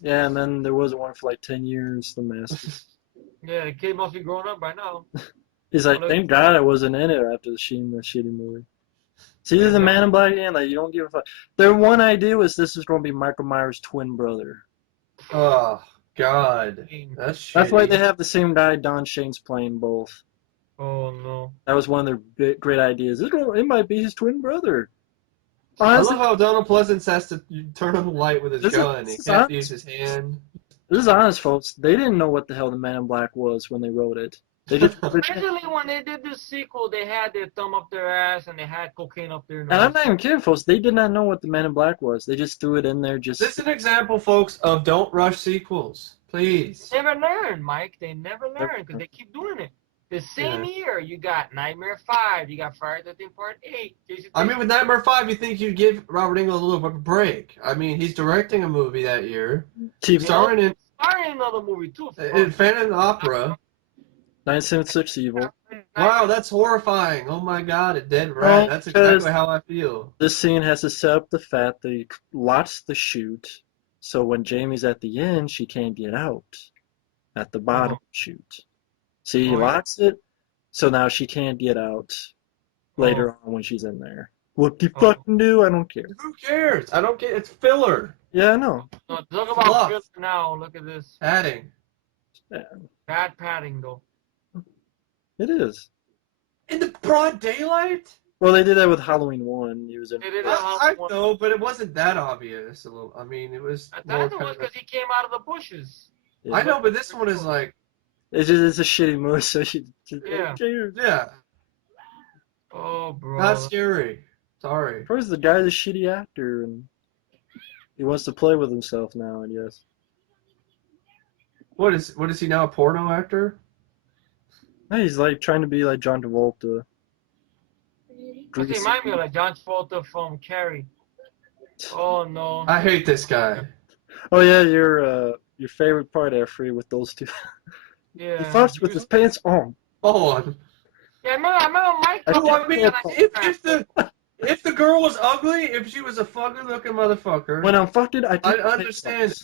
Yeah, and then there wasn't one for like 10 years, The Mask. Yeah, the kid must be growing up by now. He's like, Well, thank God I wasn't in it after the shitty movie. See, this is the Man in Black again, like, you don't give a fuck. Their one idea was this is going to be Michael Myers' twin brother. Oh God, that's shitty. That's why they have the same guy, Don Shane's playing both. Oh no. That was one of their great ideas. It might be his twin brother. I Honestly, love how Donald Pleasance has to turn on the light with his This is- gun. He this is can't honest. use his hand. this is honest, folks. They didn't know what the hell the Man in Black was when they wrote it. They just Especially when they did the sequel, they had their thumb up their ass and they had cocaine up their nose. And I'm not even kidding, folks. They did not know what the Man in Black was. They just threw it in there. This is an example, folks, of don't rush sequels, please. They never learn, Mike. They never learn because they keep doing it. The same Yeah. year, you got Nightmare 5, you got Friday the 13th Part 8. I mean, with Nightmare 5, you think you'd give Robert Englund a little bit of a break. I mean, he's directing a movie that year, Chief starring in another movie too. Phantom of the Opera. 976 Evil. Wow, that's horrifying. Oh my God, a dead rat. That's exactly how I feel. This scene has to set up the fact that he locks the chute, so when Jamie's at the end, she can't get out at the bottom of the chute. See, he locks it, so now she can't get out later on when she's in there. What do you fucking do? I don't care. Who cares? I don't care. It's filler. Yeah, I know. No, talk about filler now. Look at this. Padding. Yeah, Bad padding, though. it is. In the broad daylight? Well, they did that with Halloween 1. He was in. They did I know, but it wasn't that obvious. I mean, it was. I thought it was because he came out of the bushes. Yeah. I know, but this one is like. It's a shitty movie, so she. Yeah. Yeah. Oh, bro. Not scary. Sorry. First, the guy's a shitty actor, and he wants to play with himself now, I guess. What is he now, a porno actor? No, he's like trying to be like John Travolta. Does he remind me of like John Travolta from Carrie? Oh no. I hate this guy. Oh yeah, your favorite part, Effrey, with those two. Yeah. He fucks with his pants on. Hold on. Yeah, I remember Mike. I mean, if the girl was ugly, if she was a fucking looking motherfucker, When I'm fucking, I understand.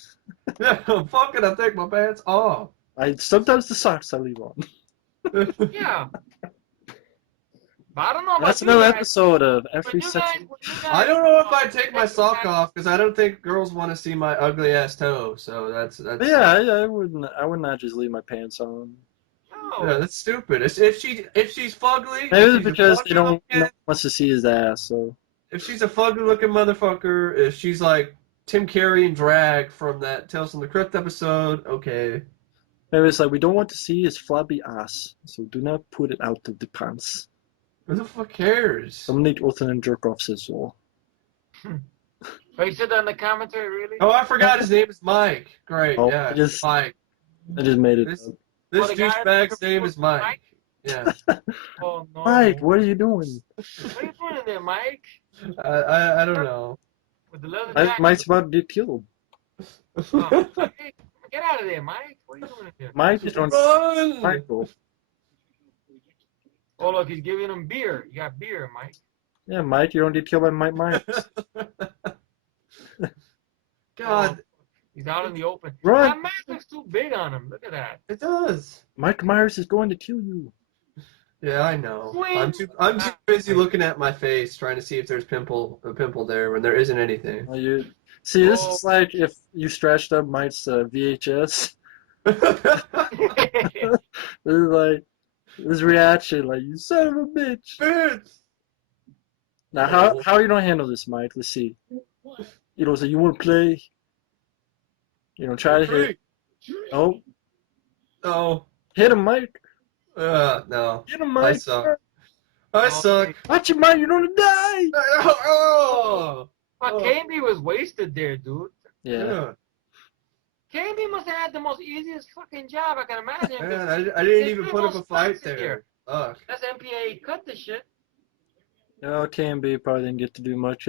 Yeah, fuck it, I take my pants off. Sometimes the socks I leave on. Yeah. But I don't know about That's you another guys. episode of When Effrey you Sexy. guys- I don't know if I'd take my sock off because I don't think girls want to see my ugly ass toe. So that's Yeah, I would not just leave my pants on. No. yeah, that's stupid. If she's fugly, Maybe if it's she's a because fugly they don't looking- no one wants to see his ass. So If she's a fugly looking motherfucker, if she's like Tim Carrey in drag from that Tales from the Crypt episode, okay. maybe it's like we don't want to see his flabby ass, so do not put it out of the pants. Who the fuck cares? Some need Othenin-Girard says so. Oh, you said that in the commentary, really? Oh, I forgot his name is Mike. Great, Oh, yeah, I just- Mike. I just made it This- up. This the guy douchebag's that- name is Mike. Yeah, Oh no. Mike, what are you doing? What are you doing in there, Mike? I don't know. With the leather jacket. Mike's about to get killed. Oh, hey, get out of there, Mike. What are you doing in there? Mike is on Run! Michael. Oh, look, he's giving him beer. You got beer, Mike. Yeah, Mike, you don't get killed by Mike Myers. God. Oh, he's out in the open. Run. That mask looks too big on him. Look at that. It does. Mike Myers is going to kill you. Yeah, I know. Swing. I'm too busy looking at my face, trying to see if there's a pimple there when there isn't anything. Well, see, this is like if you stretched up Mike's VHS. This is like his reaction, like you son of a bitch. Bitch. Now, how are you gonna handle this, Mike? Let's see. You know, so you want to play? You know, try to hit. Oh, Oh. hit him, Mike. No. Hit him, Mike. I suck. I suck. Watch it, Mike. You're gonna die. Oh. But KB was wasted there, dude. Yeah. KB must have had the most easiest fucking job I can imagine. Man, I didn't even put up a fight there. Ugh. That's MPA. Cut the shit. No, KMB probably didn't get to do much.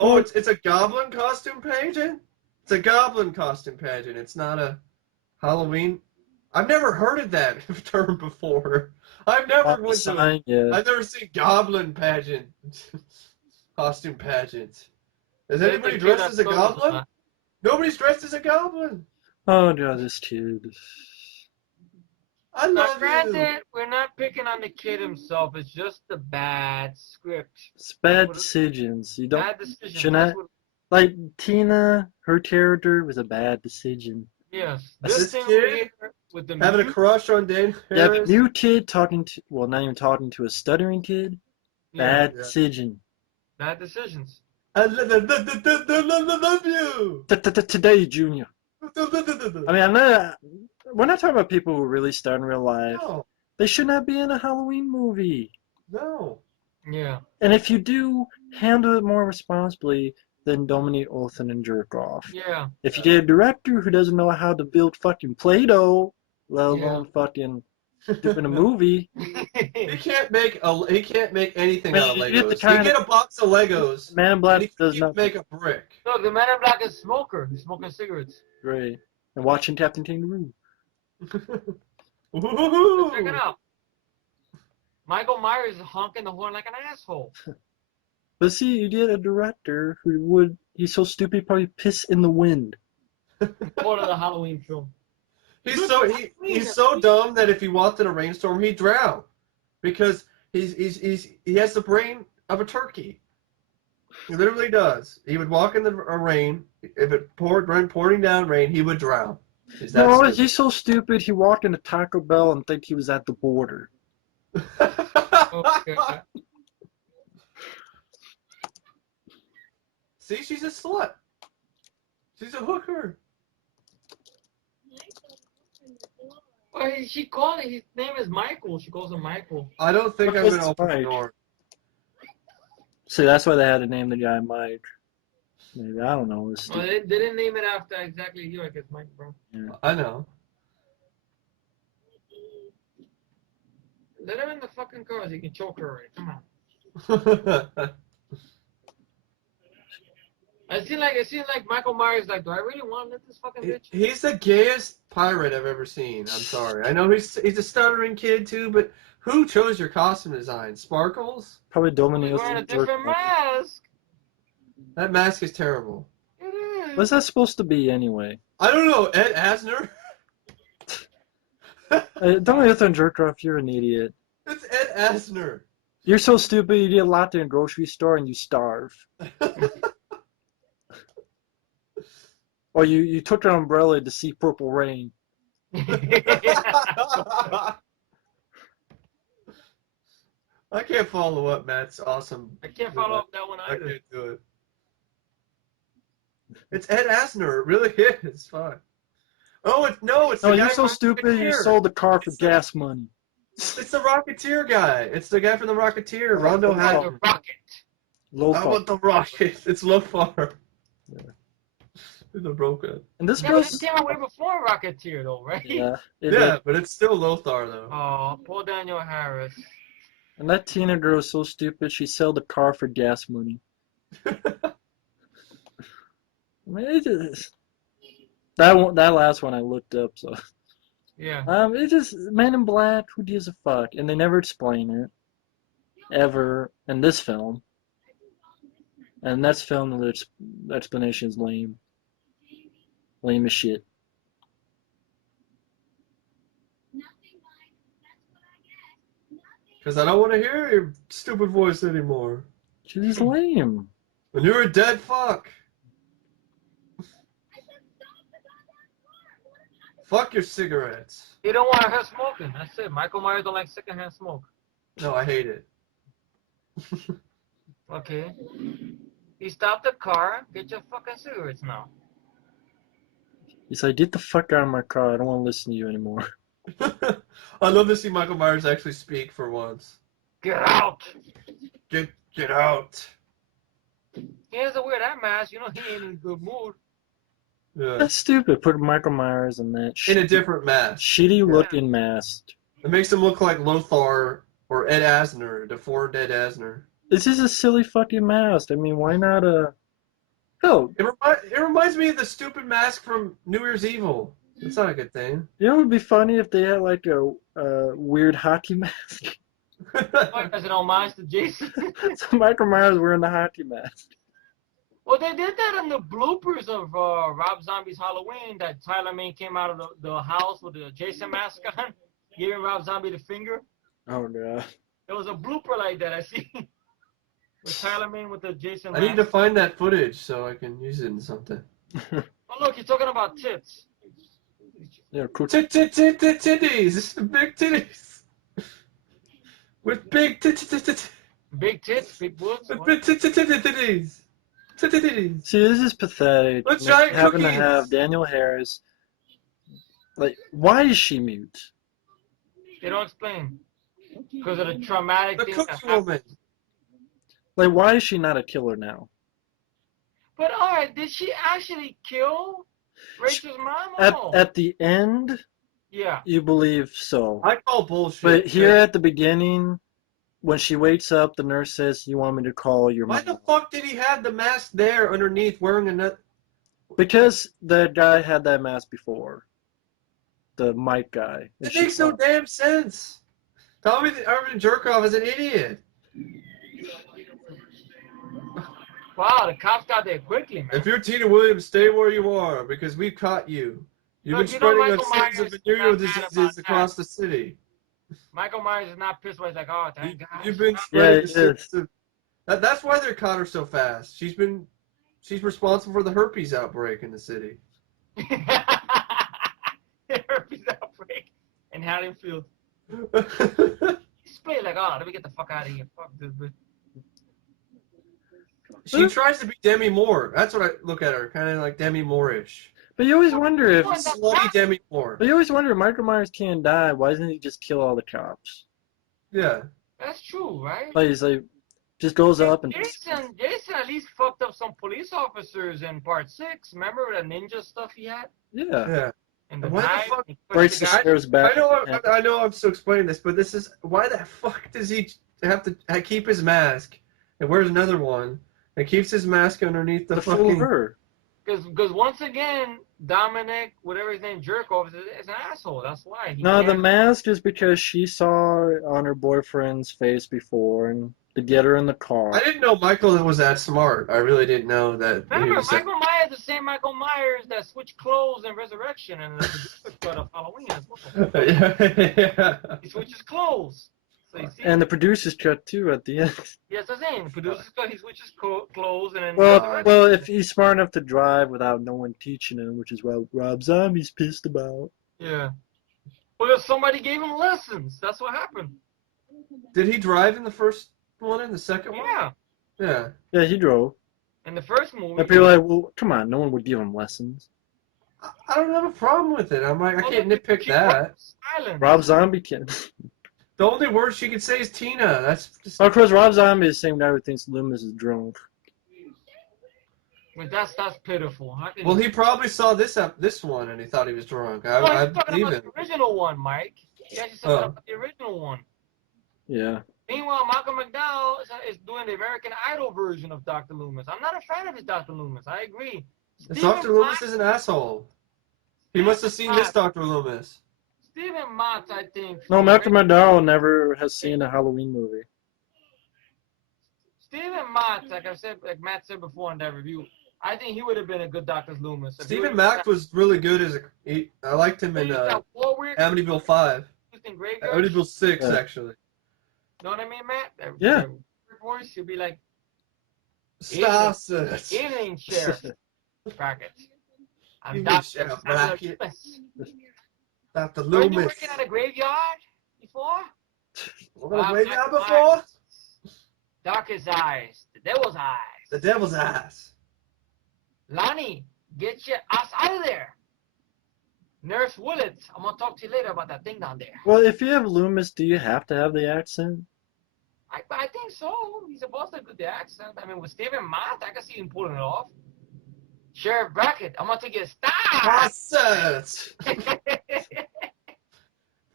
Oh, it's a goblin costume pageant? It's a goblin costume pageant. It's not a Halloween. I've never heard of that term before. I've never seen goblin pageant. Costume pageant. Is anybody dressed as a goblin? Nobody's dressed as a goblin. Oh, God, this kid. I love you. Granted, we're not picking on the kid himself. It's just the bad script. It's bad decisions. You don't. Bad decisions. Should not. Like Tina, her character was a bad decision. Yes. This thing kid here with the having a crush on Dan Yeah, Harris. the new kid talking to, well, not even talking to a stuttering kid. Bad decision. Bad decisions. I love you. Today, Junior. I mean, we're not talking about people who really start in real life. No. They should not be in a Halloween movie. No. Yeah. And if you do, handle it more responsibly than Dominique Othenin-Girard. Yeah. If you get a director who doesn't know how to build fucking Play-Doh, let alone fucking doing a movie. He can't make anything out of Man, you Legos. get the kind He get a box of Legos. Man in Black does he not make a brick. Look, the man in black is smoker. He's smoking cigarettes. great. And watching Captain Kangaroo. Check it out. Michael Myers is honking the horn like an asshole. But see, you get a director who he's so stupid, he'd probably piss in the wind. Part of the Halloween film. He's so dumb that if he walked in a rainstorm, he'd drown, because he has the brain of a turkey. He literally does. He would walk in the rain. If it pouring down rain, he would drown. No, he's so stupid. He walked into Taco Bell and think he was at the border. Okay. See, she's a slut. She's a hooker. Well, she called it. His name is Michael. She calls him Michael. I don't think I'm going to open the door. See, that's why they had to name the guy Mike. Maybe, I don't know. Well, they didn't name it after exactly you, I guess, Mike, bro. Yeah. I know. Let her in the fucking car so you can choke her already. Come on. It seemed like Michael Myers like, do I really want to let this fucking bitch? He's the gayest pirate I've ever seen. I'm sorry. I know he's a stuttering kid too, but who chose your costume design? Sparkles? Probably Dominique. He's wearing a different mask. That mask is terrible. It is. What's that supposed to be anyway? I don't know. Ed Asner? Dominique Othenin-Girard, you're an idiot. It's Ed Asner. You're so stupid. You get locked in a grocery store and you starve. Or you took an umbrella to see Purple Rain. I can't follow up Matt's awesome. I can't follow up that one I either. can't do it. It's Ed Asner. It really is. It's fine. Oh, it's the No, guy you're so from stupid. You Rocketeer. sold the car for gas money. It's the Rocketeer guy. It's the guy from the Rocketeer. Rondo The Hagler. rocket. Low I car. want the rocket. It's Lofar. Yeah. It's a broken. And this Yeah, but it girl's... came out way before Rocketeer, though, right? Yeah. Yeah, but it's still Lothar though. Oh, poor Daniel Harris. And that Tina girl is so stupid. She sold the car for gas money. I mean, that last one I looked up, so Yeah. It's just Men in Black. Who gives a fuck? And they never explain it ever in this film. And that's film. The explanation is lame. Lame as shit. Because I don't want to hear your stupid voice anymore. She's just lame. And you're a dead fuck. Fuck your cigarettes. You don't want her smoking. That's it. Michael Myers don't like secondhand smoke. No, I hate it. Okay. You stop the car. Get your fucking cigarettes now. He's like, get the fuck out of my car. I don't want to listen to you anymore. I love to see Michael Myers actually speak for once. Get out. Get out. He has to wear that mask. You know he ain't in a good mood. Yeah. That's stupid. Put Michael Myers in that In a different mask. shitty looking mask. It makes him look like Lothar or Ed Asner, the four dead Asner. This is a silly fucking mask. I mean, why not hell, It reminds me of the stupid mask from New Year's Evil. It's not a good thing. you know what would be funny if they had like a weird hockey mask? As an homage to Jason. So Michael Myers wearing the hockey mask. Well, they did that in the bloopers of Rob Zombie's Halloween. That Tyler Mane came out of the house with the Jason mask on, giving Rob Zombie the finger. Oh god. There was a blooper like that I see. With Tyler Mane with the Jason I mask. need to find that footage so I can use it in something. Oh, look, you're talking about tits. Yeah, cool. Titties! Big titties! With big titties! Big tits, big boobs. With What? big titties! Titties! See, this is pathetic. Let's try having to cookies. have Daniel Harris. Like, why is she mute? They don't explain. Because of the traumatic The thing cookie that happened. woman! Like, why is she not a killer now? But alright, did she actually kill Rachel's mom? At the end, Yeah. you believe so. I call bullshit. But here at the beginning, when she wakes up, the nurse says, "You want me to call your Why mom?" the fuck did he have the mask there underneath wearing another? Because the guy had that mask before. The Mike guy. And It she makes no thought- damn sense. Tommy the Irvin Jerkoff is an idiot. Wow, the cops got there quickly, man. If you're Tina Williams, stay where you are because we've caught you. You've Look, been you know spreading Michael a series of Myers is venereal not mad about diseases that. across the city. Michael Myers is not pissed, but he's like, oh, thank God. You've been Yeah, spreading he a series is. of... That's why they caught her so fast. She's responsible for the herpes outbreak in the city. Herpes outbreak in Haddonfield. He's playing like, oh, let me get the fuck out of here. Fuck this bitch. She tries to be Demi Moore. That's what I look at her, kind of like Demi Moore-ish. But you always wonder if. Slutty Demi Moore. But you always wonder if Michael Myers can't die. Why doesn't he just kill all the cops? Yeah. That's true, right? Like he's like, just goes up and. Jason at least fucked up some police officers in part 6. Remember the ninja stuff he had? Yeah. Yeah. And the Why the knife, fuck he pushed Breaks the guy. stairs back. I know I'm still explaining this, but this is why the fuck does he have to keep his mask and wears another one and keeps his mask underneath the To fool fucking. her. Because once again, Dominic, whatever his name, Jerkoff, is an asshole. That's why. He No, the can't- mask is because she saw it on her boyfriend's face before, and to get her in the car. I didn't know Michael was that smart. I really didn't know that. he Remember, was Michael Myers, the same Michael Myers that switched clothes in Resurrection and the cut of Halloween as well. yeah. He switches clothes. So you see, And the producer's cut too at the end. yes, that's the same. Producer's cut, he switches clothes and then. Well, if he's smart enough to drive without no one teaching him, which is what Rob Zombie's pissed about. Yeah. Well, somebody gave him lessons. That's what happened. Did he drive in the first one and the second one? Yeah. Yeah. Yeah, he drove. In the first movie. And people are like, well, come on, no one would give him lessons. I don't have a problem with it. I'm like, I Well, can't they nitpick keep that. silent. Rob Zombie can. The only word she could say is Tina. That's just. Of course, Rob Zombie is the same guy who thinks Loomis is drunk. But that's pitiful. How can Well, you- he probably saw this one and he thought he was drunk. No, I he's talking believe about him. the original one, Mike. He actually said Oh. about the original one. Yeah. Meanwhile, Malcolm McDowell is doing the American Idol version of Dr. Loomis. I'm not a fan of his Dr. Loomis. I agree. Dr. Loomis is an asshole. He must have seen this Dr. Loomis. Steven Mott, I think. No, Malcolm McDowell never has seen a Halloween movie. Steven Mott, like I said, like Matt said before in that review, I think he would have been a good Dr. Loomis. Steven Mack was really good as I liked him in Amityville 5. Amityville 6, actually. Know what I mean, Matt? Yeah. Voice, he'll be like, Sausage. evening, Sheriff Brackett. I'm Evening, Sheriff Brackett. Dr. Were you Loomis. working at a graveyard before? What a graveyard before? Darkest eyes. The devil's eyes. The devil's eyes. Lonnie, get your ass out of there. Nurse Willett, I'm going to talk to you later about that thing down there. Well, if you have Loomis, do you have to have the accent? I think so. He's supposed to do the accent. I mean, with Steven Mott, I can see him pulling it off. Sheriff Brackett, I'm going to take you a star. Sausage.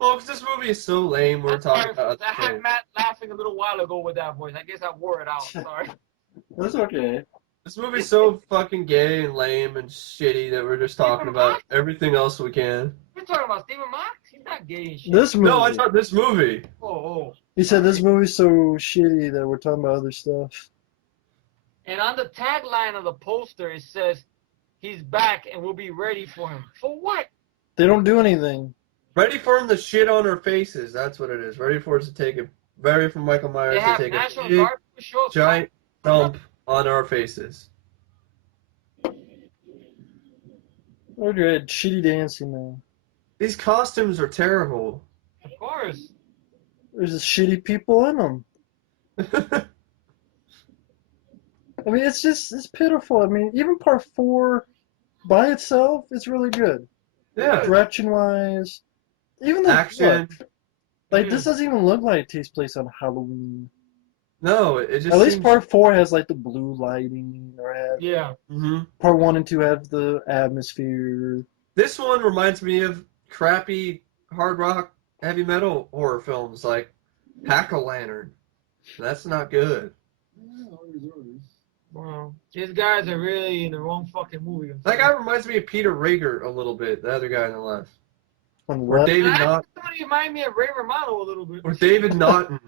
Folks, this movie is so lame. We're talking about. I had Matt laughing a little while ago with that voice. I guess I wore it out. Sorry. That's okay. This movie's so fucking gay and lame and shitty that we're just talking about everything else we can. You're talking about Steven Mott? He's not gay and shit. This movie. No, I thought this movie. Oh. He said this movie's so shitty that we're talking about other stuff. And on the tagline of the poster, it says, he's back and we'll be ready for him. For what? They don't do anything. Ready for him to shit on our faces. That's what it is. Ready for us to take it. Ready for Michael Myers to take a big, giant dump on our faces. Oh, good. Shitty dancing now. These costumes are terrible. Of course. There's just shitty people in them. I mean, it's pitiful. I mean, even part 4 by itself is really good. Yeah. Direction-wise. Even the action. Like, this doesn't even look like it takes place on Halloween. No, it just At least part 4 has, like, the blue lighting. Yeah. Mm-hmm. Part 1 and 2 have the atmosphere. This one reminds me of crappy hard rock, heavy metal horror films like Hack-O-Lantern. That's not good. Wow. These guys are really in the wrong fucking movie. That guy reminds me of Peter Rager a little bit, the other guy on the left. Or David Naughton. Somebody remind me of Ray Romano a little bit. Or David Naughton.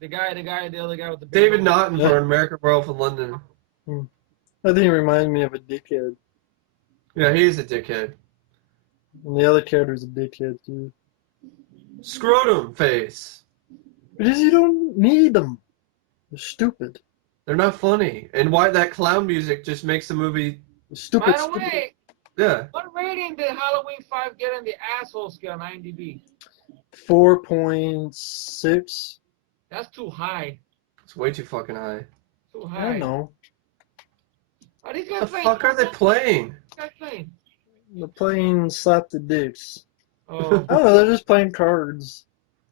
the other guy with the David Naughton for American Werewolf in London. I think it reminds me of a dickhead. Yeah, he is a dickhead. And the other character's a dickhead, too. Scrotum face. Because you don't need them. They're stupid. They're not funny. And why that clown music just makes the movie stupid. By the way, yeah. What rating did Halloween 5 get on the asshole scale on IMDb? 4.6. That's too high. It's way too fucking high. Too high. I don't know. Are these guys What the fuck are they playing? They're playing Slap the Dicks. Oh. I don't know, they're just playing cards.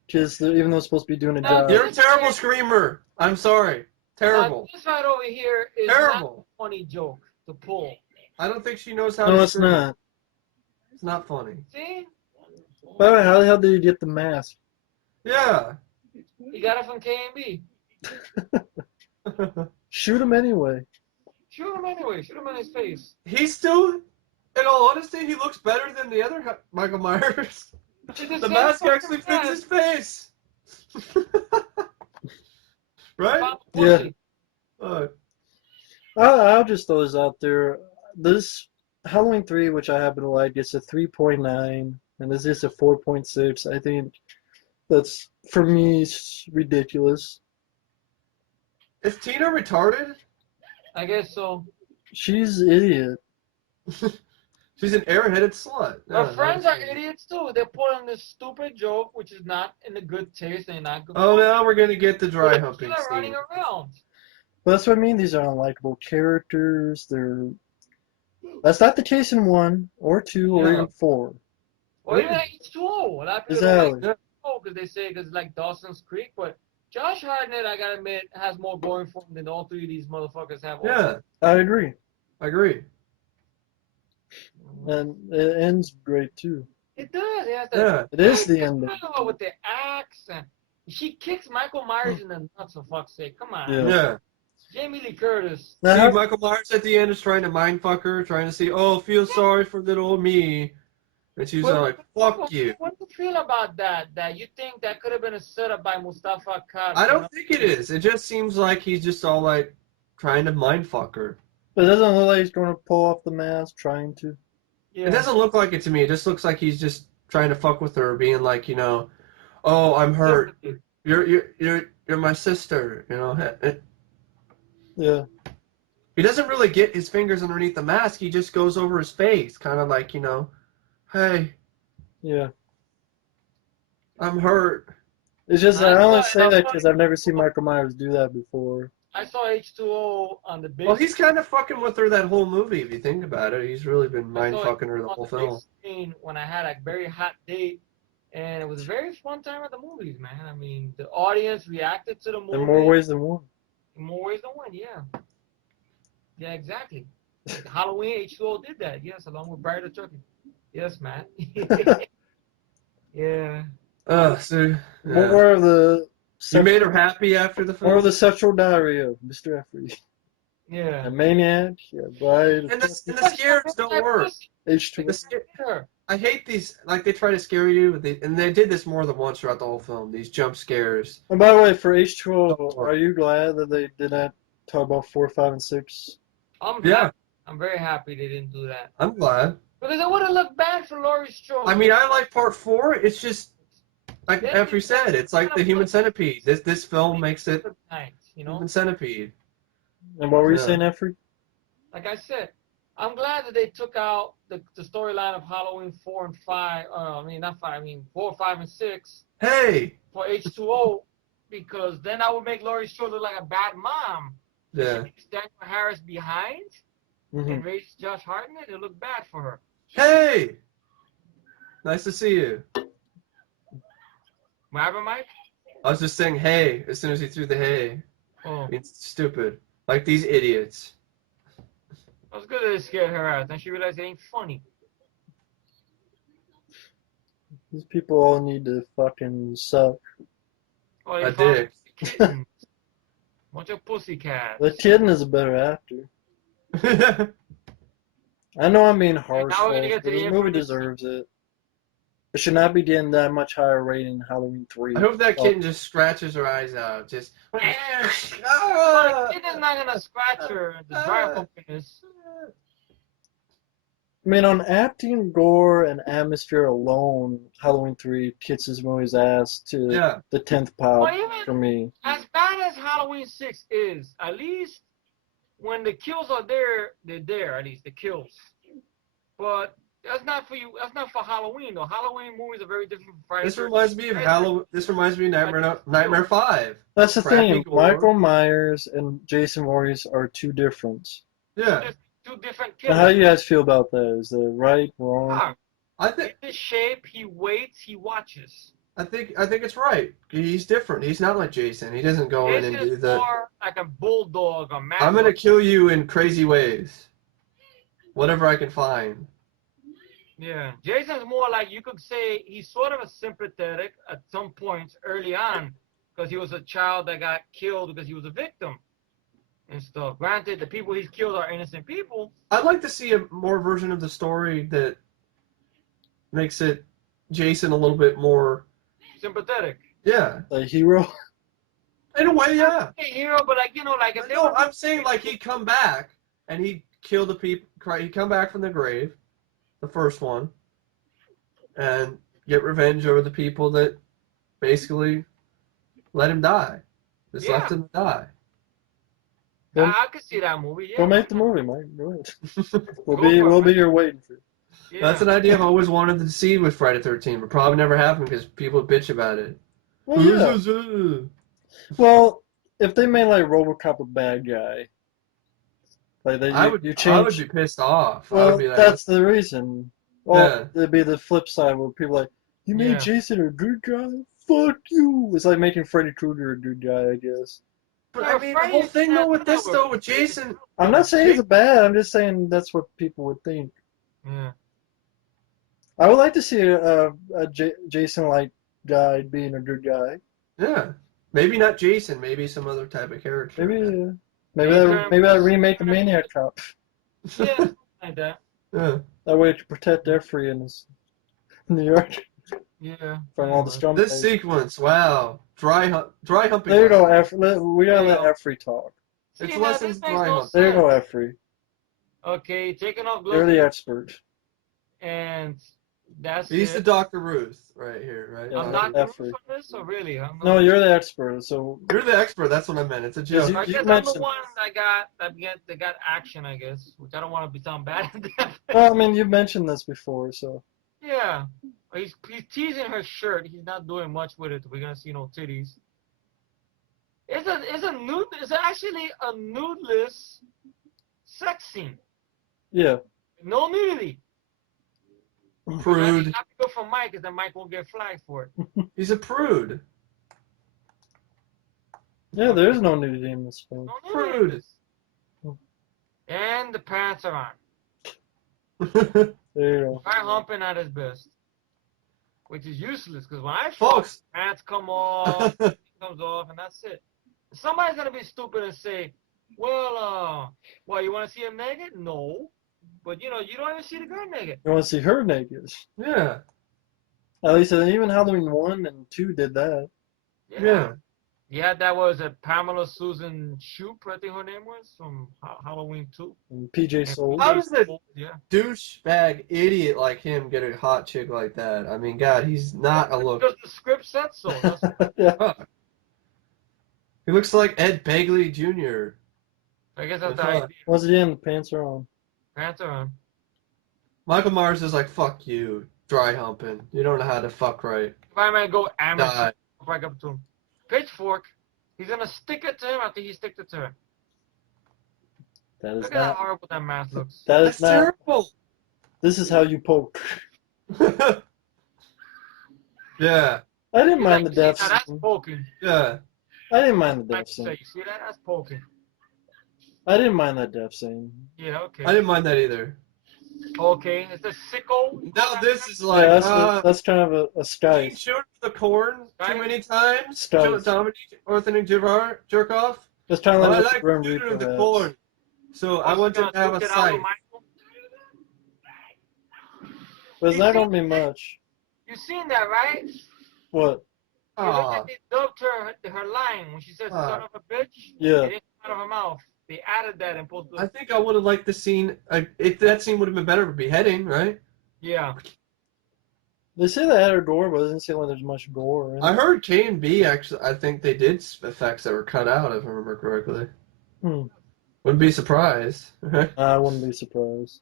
Just even though it's supposed to be doing a job. You're a terrible screamer. I'm sorry. Terrible. This right over here is terrible. Not a funny joke to pull. I don't think she knows how to No, it's scream. not. It's not funny. See? By the way, how the hell did you get the mask? Yeah. You got it from K&B. Shoot him anyway. Shoot him anyway. Shoot him in his face. He's still, in all honesty, he looks better than the other Michael Myers. The mask actually fits his face. Right? Yeah. I'll just throw this out there. This Halloween 3, which I happen to like, gets a 3.9, and this is a 4.6. I think that's, for me, ridiculous. Is Tina retarded? I guess so. She's an idiot. She's an airheaded slut. Her friends are idiots too. They're pulling this stupid joke, which is not in the good taste and not good. Oh, now we're gonna get the dry humping They're scene. running around. But that's what I mean. These are unlikable characters. That's not the case in 1 or 2 or even 4. Or even H2O. A lot of people don't like H2O because they say it's like Dawson's Creek, but Josh Hartnett, I gotta admit, has more going for him than all 3 of these motherfuckers have. Yeah, I agree. And it ends great too. It does. It is the ending. With the axe, and she kicks Michael Myers in the nuts. For fuck's sake, come on. Yeah. Jamie Lee Curtis. See, Michael Myers at the end is trying to mindfuck her, trying to say, "Oh, feel sorry for little old me," And she's like, fuck you. What do you feel about that? That you think that could have been a setup by Mustafa Khan? I don't think it is. It just seems like he's just all like trying to mindfuck her. But it doesn't look like he's going to pull off the mask, trying to. Yeah. It doesn't look like it to me. It just looks like he's just trying to fuck with her, being like, you know, oh, I'm hurt. You're my sister, you know. Yeah. He doesn't really get his fingers underneath the mask. He just goes over his face, kind of like, you know, hey. Yeah. I'm hurt. It's just, I only say that because I've never seen Michael Myers do that before. I saw H2O on the big. Well, he's kind of fucking with her that whole movie, if you think about it. He's really been mind-fucking her the whole film. When I had a very hot date, and it was a very fun time at the movies, man. I mean, the audience reacted to the movie. In more ways than one. In more ways than one, yeah. Yeah, exactly. Halloween, H2O did that, yes, along with Bride of Turkey. Yes, Matt. Yeah. So, yeah. More of the... You made her happy after the film? More of the sexual diary of Mr. Effie. Yeah. A maniac, yeah, Bride. And the scares don't work. H2O. I hate these, like, they try to scare you, and they did this more than once throughout the whole film, these jump scares. And by the way, for H2O, are you glad that they did not talk about 4, 5, and 6? I'm very happy they didn't do that. I'm glad. Because it would have looked bad for Laurie Strode. I mean, I like part 4. It's just, like Effie said, it's like the Human Centipede. This film makes it Human Centipede. And what were you saying, Effie? Like I said, I'm glad that they took out the storyline of Halloween 4 and 5. I mean, not 5. I mean 4, 5, and 6. Hey. For H2O, because then I would make Laurie Strode look like a bad mom. Yeah. She leaves Daniel Harris behind and raise Josh Hartnett. It looked bad for her. Hey. Nice to see you. What happened, Mike? I was just saying hey as soon as he threw the hay. Oh. It's stupid. Like these idiots. It was good that it scared her out. Then she realized it ain't funny. These people all need to fucking suck. Oh, a dick. Bunch of pussycats. The kitten is a better actor. I know I'm being harsh, but the movie deserves it. It should not be getting that much higher rating than Halloween 3. I hope that kitten just scratches her eyes out. Just. The kitten's not gonna scratch her. The dry openness. I mean, on acting, gore, and atmosphere alone, Halloween 3 kicks this movie's ass to the 10th pile for me. As bad as Halloween 6 is, at least when the kills are there, they're there, at least, the kills. But that's not for you. That's not for Halloween, though. Halloween movies are very different from Friday. This reminds me of Halloween. This reminds me of Nightmare 5. That's the thing. Michael Myers and Jason Voorhees are two different. Yeah. Two different killers. How do you guys feel about that? Is that right, wrong? I think in this shape, he waits, he watches. I think it's right. He's different. He's not like Jason. He doesn't go in and do the. More like a bulldog, a man. I'm gonna kill you in crazy ways. Whatever I can find. Yeah, Jason's more like, you could say he's sort of a sympathetic at some points early on, because he was a child that got killed because he was a victim and stuff. Granted, the people he's killed are innocent people. I'd like to see a more version of the story that makes it Jason a little bit more sympathetic. Yeah. A hero? In a way, yeah. A hero, but like, you know, like if no, I'm saying like he'd come back and he'd kill the people. He'd come back from the grave, the first one, and get revenge over the people that basically let him die. Just left him to die. I could see that movie. Yeah. Go make the movie, Mike. Go ahead. We'll be here waiting for you. Yeah. That's an idea I've always wanted to see with Friday 13, but probably never happened because people bitch about it. Well, yeah. Well, if they made like RoboCop a bad guy, like I would be pissed off. Well, I would be like, that's the reason. Well, it'd be the flip side where people are like, you made Jason a good guy? Fuck you. It's like making Freddy Krueger a good guy, I guess. But I mean, the whole thing though with this though, with Jason. I'm not saying it's bad. I'm just saying that's what people would think. Yeah. I would like to see a Jason-like guy being a good guy. Yeah. Maybe not Jason. Maybe some other type of character. Maybe that remake the Maniac Cop. Yeah, like that. Yeah. That way to protect their free innocence. New York. Yeah. From all the strum This players. sequence, wow. Dry humping. There you go, we gotta let There you Effrey talk. It's See, less now, than this makes dry no humping. There you go, sense. Effrey. Okay, taking off You're gloves the expert. and that's He's the it. Dr. Ruth right here, right? Yeah, I'm Dr. not Effrey. root for this, or really? I'm No, not. you're the expert, so You're the expert, that's what I meant. It's a joke. I you guess I'm mentioned- the one that got action, I guess, which I don't want to be sound bad. well, I mean, you've mentioned this before, so. Yeah, he's teasing her shirt. He's not doing much with it. We're gonna see no titties. It's actually a nudeless sex scene. Yeah. No nudity. Prude. Not to go for Mike, because then Mike won't get flagged for it. He's a prude. Yeah, there is no nudity in this film. No Prude. nudity. And the pants are on. There you go. Try humping at his best, which is useless because when I Folks. pants come off, comes off, and that's it. Somebody's gonna be stupid and say, "Well, you want to see him naked?" No, but you don't even see the girl naked. You want to see her naked? Yeah. At least even Halloween 1 and 2 did that. Yeah. Yeah, that was a Pamela Susan Shoop, I think her name was, from Halloween 2. And PJ Soul. How does that Yeah. douchebag idiot like him get a hot chick like that? I mean, God, he's not a look. Because the script said so. Yeah. He looks like Ed Begley Jr. I guess that's the idea. Once again, the pants are on. Pants are on. Michael Myers is like, fuck you, dry humping. You don't know how to fuck right. If I might go amateur, Die. right up to him. Pitchfork. He's gonna stick it to him after he sticked it to her. That is Look at how not. horrible that mask looks. That That's is not. terrible. This is how you poke. Yeah. I didn't mind the death Now that's scene. poking. Yeah. I didn't mind the Like death you say, scene. you see that? That's poking. I didn't mind that death scene. Yeah, okay. I didn't mind that either. Okay, it's a sicko. Now this is Yeah, like, that's kind of a King skice. showed the corn too many times. Skies. Showed Dominic Othenin-Girard jerk off. It's kind of Well, I like like Grim shooting Reaper the has. corn. So I want to have a sight. But it's not gonna be much. You seen that, right? What? You look Aw. at they dubbed her line when she said son of a bitch. Yeah. It didn't come out of her mouth. They added that and posted. I think I would have liked the scene. That scene would have been better for beheading, right? Yeah. They say they added gore, but it doesn't seem like there's much gore. In it. I heard K and B actually. I think they did effects that were cut out, if I remember correctly. Wouldn't be surprised. I wouldn't be surprised.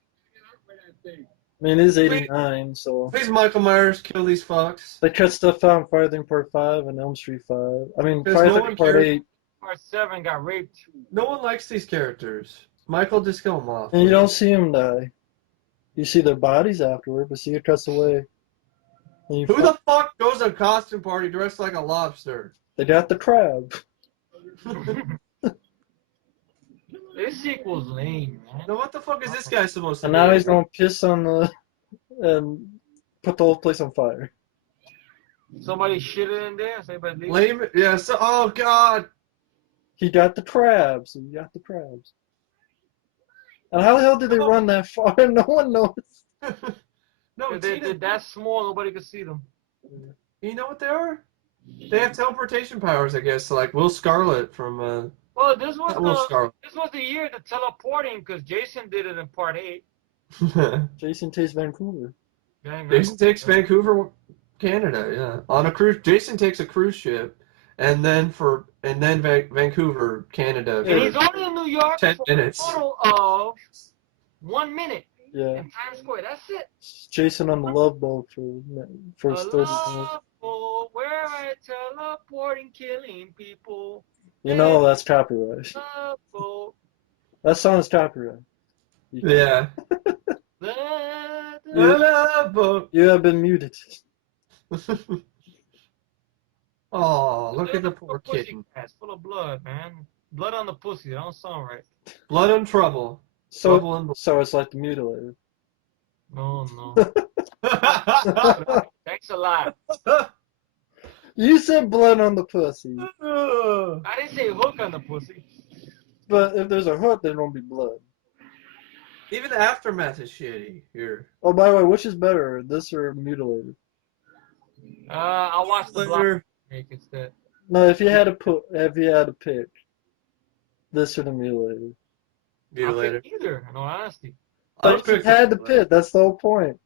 I mean, it is 89, so. Please, Michael Myers, kill these fucks. They cut stuff out in Friday Part 5 and Elm Street 5. I mean, There's Friday no one Part cares. 8. Part 7 got raped. No one likes these characters. Michael, just kill them off. And you don't see them die. You see their bodies afterward, but see it cuts away. And you Who the fuck goes to a costume party dressed like a lobster? They got the crab. This sequel's lame, man. Now what the fuck is this guy supposed to And be? now he's gonna piss on the and put the whole place on fire. Somebody shitted in there. Somebody leave. Lame. Yeah. So, oh god. He got the crabs. He got the crabs. And how the hell did they run that far? No one knows. No, They're that small, nobody could see them. you know what they are? They have teleportation powers, I guess. Like Will Scarlet from. Well, this was Not Will Scarlet. the year to teleporting because Jason did it in Part 8. Jason takes Vancouver. Jason takes Vancouver, Canada. Yeah, on a cruise. Jason takes a cruise ship, and then Vancouver, Canada. And he's only in New York 10 for minutes. a total of 1 minute Yeah. in Times Square. That's it. Jason on the love boat for A 30 minutes. love boat where I teleporting, killing people. You know that's copyright. Love boat. That song is copyright. Yeah. You have been muted. Oh, look at the Look poor at pussy kitten. cats full of blood, man. Blood on the pussy. That don't sound right. Blood and trouble. Trouble So, and so it's like the mutilated. No, no. blood. Thanks a lot. You said blood on the pussy, I didn't say hook on the pussy. but if there's a hook, there won't be blood. Even the aftermath is shitty here. Oh, by the way, which is better, this or Mutilated? I'll watch the block remake instead. No, if you had to pick, this or the Mutilated. I'll pick either, in all honesty. But if you had to pick, that's the whole point.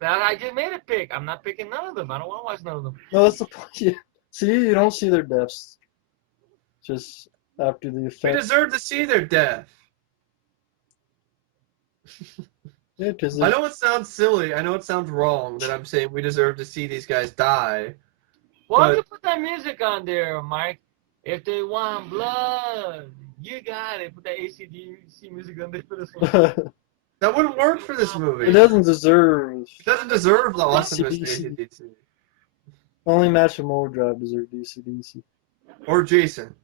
I just made a pick. I'm not picking none of them. I don't want to watch none of them. No, that's the point. Yeah. See, you don't see their deaths. Just after the effect. We deserve to see their death. Yeah, because I know it sounds silly. I know it sounds wrong that I'm saying we deserve to see these guys die. Why don't you put that music on there, Mike? If they want blood, you got it. Put that AC/DC music on there for this one. That wouldn't work for this movie. It doesn't deserve. It doesn't deserve the awesomeness of DC. AC/DC. Only Match and Overdrive deserve DC. Or Jason.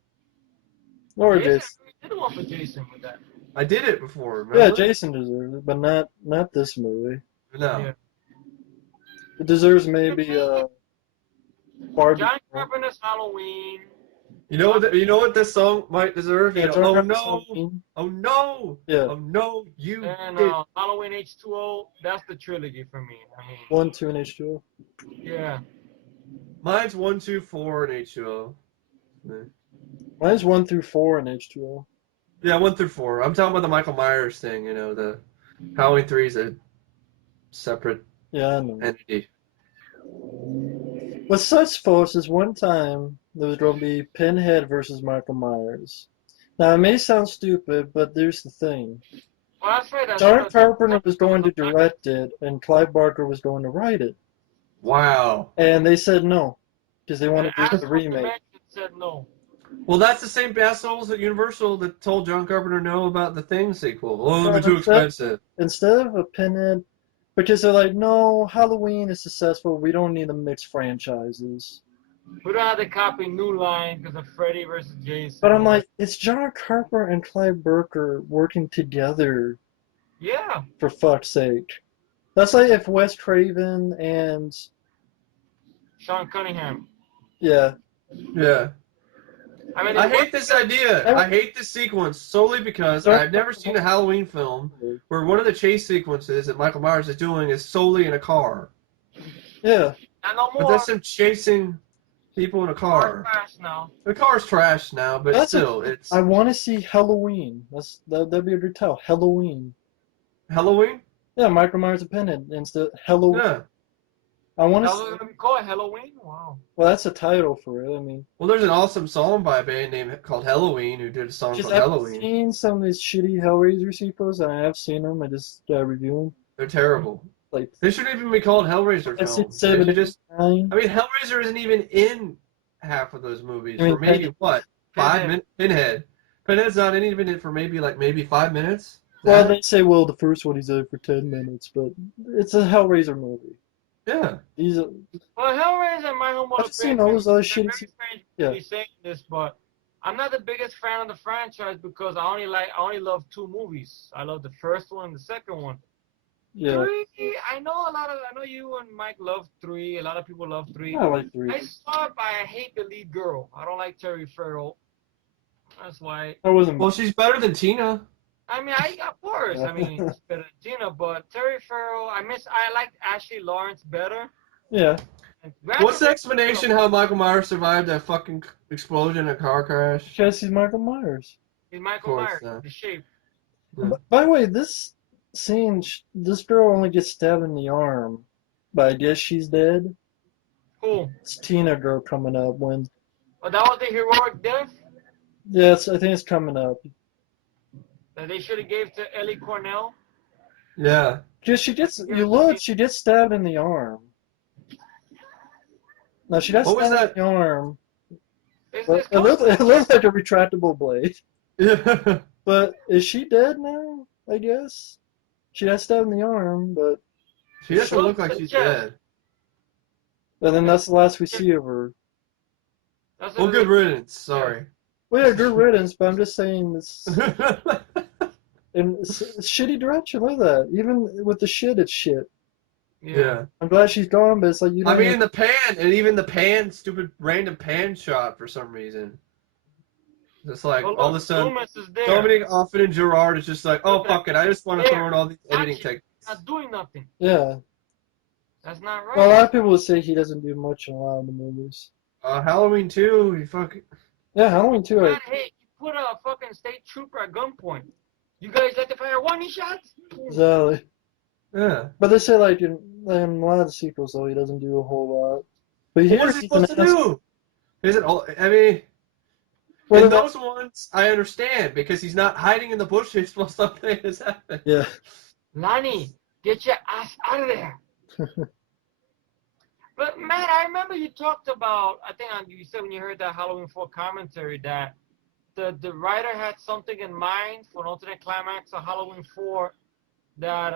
Or Jason. You did one for Jason with that. I did it before, remember? Yeah, Jason deserves it, but not this movie. No. Yeah. It deserves maybe Barbie. John Carpenter's Halloween. You know what this song might deserve? Yeah, oh no! Oh no! Yeah. Oh no! You And did. Halloween H2O. That's the trilogy for me. I mean. 1, 2, and H2O. Yeah. Mine's 1, 2, 4, and H2O. Mine's 1 through 4 and H2O. Yeah, 1 through 4. I'm talking about the Michael Myers thing. You know, the Halloween 3 is a separate Yeah, I know. entity. What's such, folks, is one time there was going to be Pinhead versus Michael Myers. Now, it may sound stupid, but there's the thing. Well, that's right. John Carpenter was going to direct it, and Clive Barker was going to write it. Wow. And they said no, because they wanted to do the remake. Said no. Well, that's the same assholes at Universal that told John Carpenter no about the Thing sequel. Oh, it'll be too expensive. Instead of a Pinhead, because they're like, no, Halloween is successful, we don't need to mix franchises. We don't have to copy New Line because of Freddy versus Jason. But I'm like, it's John Carpenter and Clive Barker working together. Yeah. For fuck's sake. That's like if Wes Craven and Sean Cunningham. Yeah. Yeah. I mean, I hate this idea. I hate this sequence solely because I've never seen a Halloween film where one of the chase sequences that Michael Myers is doing is solely in a car. Yeah. And no more. But that's him chasing people in a car. The car's trash now, but still, it's. I want to see Halloween. That'd be a good title. Halloween. Halloween? Yeah, Michael Myers and Pinhead instead. Halloween. Yeah. I want to call it Halloween? Wow. Well, that's a title for it. I mean. Well, there's an awesome song by a band named called Halloween who did a song called Halloween. I've seen some of these shitty Hellraiser sequels, and I have seen them. I just gotta review them. They're terrible. Like they shouldn't even be called Hellraiser films. I mean, Hellraiser isn't even in half of those movies. For maybe what? 5 minutes? Pinhead. Pinhead's not even in it for maybe 5 minutes. Well, they say, well, the first one he's in for 10 minutes, but it's a Hellraiser movie. Yeah. Well, Hellraiser, my homeboy. I've seen all those other shitty. Yeah. Saying this, but I'm not the biggest fan of the franchise because I only love 2 movies. I love the first one and the second one. Yeah. 3, I know you and Mike love 3. A lot of people love 3. I like 3. I saw it, but I hate the lead girl. I don't like Terry Farrell. That's why. Well, she's better than Tina. I mean, of course. I mean, it's better than Tina, but Terry Farrell. I like Ashley Lawrence better. Yeah. What's the explanation how Michael Myers survived that fucking explosion in a car crash? Because he's Michael Myers. He's Michael Myers. The shape. Yeah. By the way, this scene, this girl only gets stabbed in the arm, but I guess she's dead. Cool. It's Tina girl coming up when. Oh, that was the heroic death? Yes, I think it's coming up. That they should have gave to Ellie Cornell? Yeah. Because she gets stabbed in the arm. No, she got stabbed in the arm. It looks like a retractable blade. Yeah. But is she dead now? I guess. She got stabbed in the arm, but she doesn't look like she's dead. And then that's the last we see of her. Well, good riddance. Sorry. Well, yeah, good riddance, but I'm just saying this. And it's shitty direction. Look at that. Even with the shit, it's shit. Yeah. I'm glad she's gone, but it's like you don't. I mean, the pan, and even the pan, stupid random pan shot for some reason. It's like Oh, all of a look, sudden, Loomis is there. Dominic Othenin-Girard is just like, oh fuck it, I just want to throw in all these editing Actually, techniques. not doing nothing. Yeah. That's not right. Well, a lot of people would say he doesn't do much in a lot of the movies. Halloween 2, he fucking... Yeah, Halloween 2. God, hey, you put a fucking state trooper at gunpoint. You guys let the fire warning shots? Exactly. Yeah. But they say, like, in a lot of the sequels, though, he doesn't do a whole lot. But What here, was he he's supposed to do? Is it all... I mean... Well, in those ones, I understand, because he's not hiding in the bushes while something is happening. Yeah. Lonnie, get your ass out of there. But, Matt, I remember you talked about, I think you said when you heard that Halloween 4 commentary that the writer had something in mind for an alternate climax of Halloween 4 that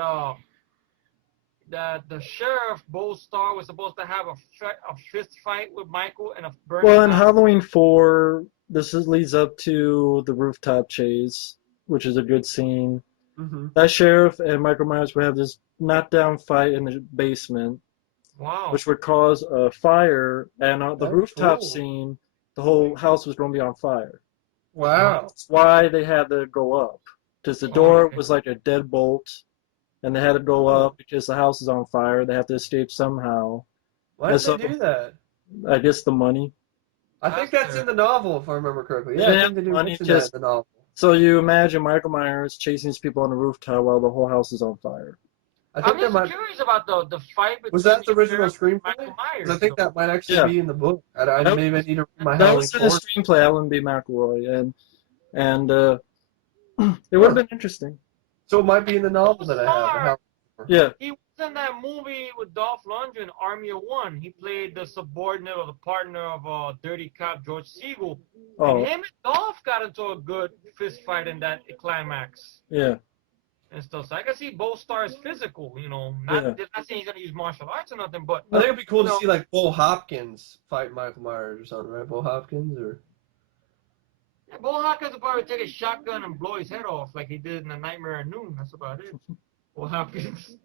the sheriff, Bo Starr, was supposed to have a fist fight with Michael and a burning Well, in down. Halloween 4, leads up to the rooftop chase, which is a good scene. Mm-hmm. That sheriff and Michael Myers would have this knockdown fight in the basement, Wow. which would cause a fire, and on the rooftop scene, the whole house was going to be on fire. Wow. That's why they had to go up, because the door was like a deadbolt, and they had to go up because the house is on fire. They have to escape somehow. Why did they do that? I guess the money. I think that's in the novel, if I remember correctly. Yeah, I think they do mention that in the novel. So you imagine Michael Myers chasing these people on the rooftop while the whole house is on fire. I'm just curious about the fight between was that the original screenplay? Michael Myers. I think that might actually be in the book. I maybe need to read my That Halloween was in the screenplay, Alan B. McElroy, and it would have been interesting. So it might be in the novel that I have. Yeah. He was in that movie with Dolph Lundgren, Army of One. He played the subordinate or the partner of dirty cop George Siegel. Oh. And him and Dolph got into a good fist fight in that climax. Yeah. And stuff. So I can see both stars physical, not saying he's gonna use martial arts or nothing, but I think it'd be cool to see like Bo Hopkins fight Michael Myers or something, right? Bo Hopkins or Bo Hopkins will probably take a shotgun and blow his head off like he did in The Nightmare at Noon. That's about it. Bo Hopkins.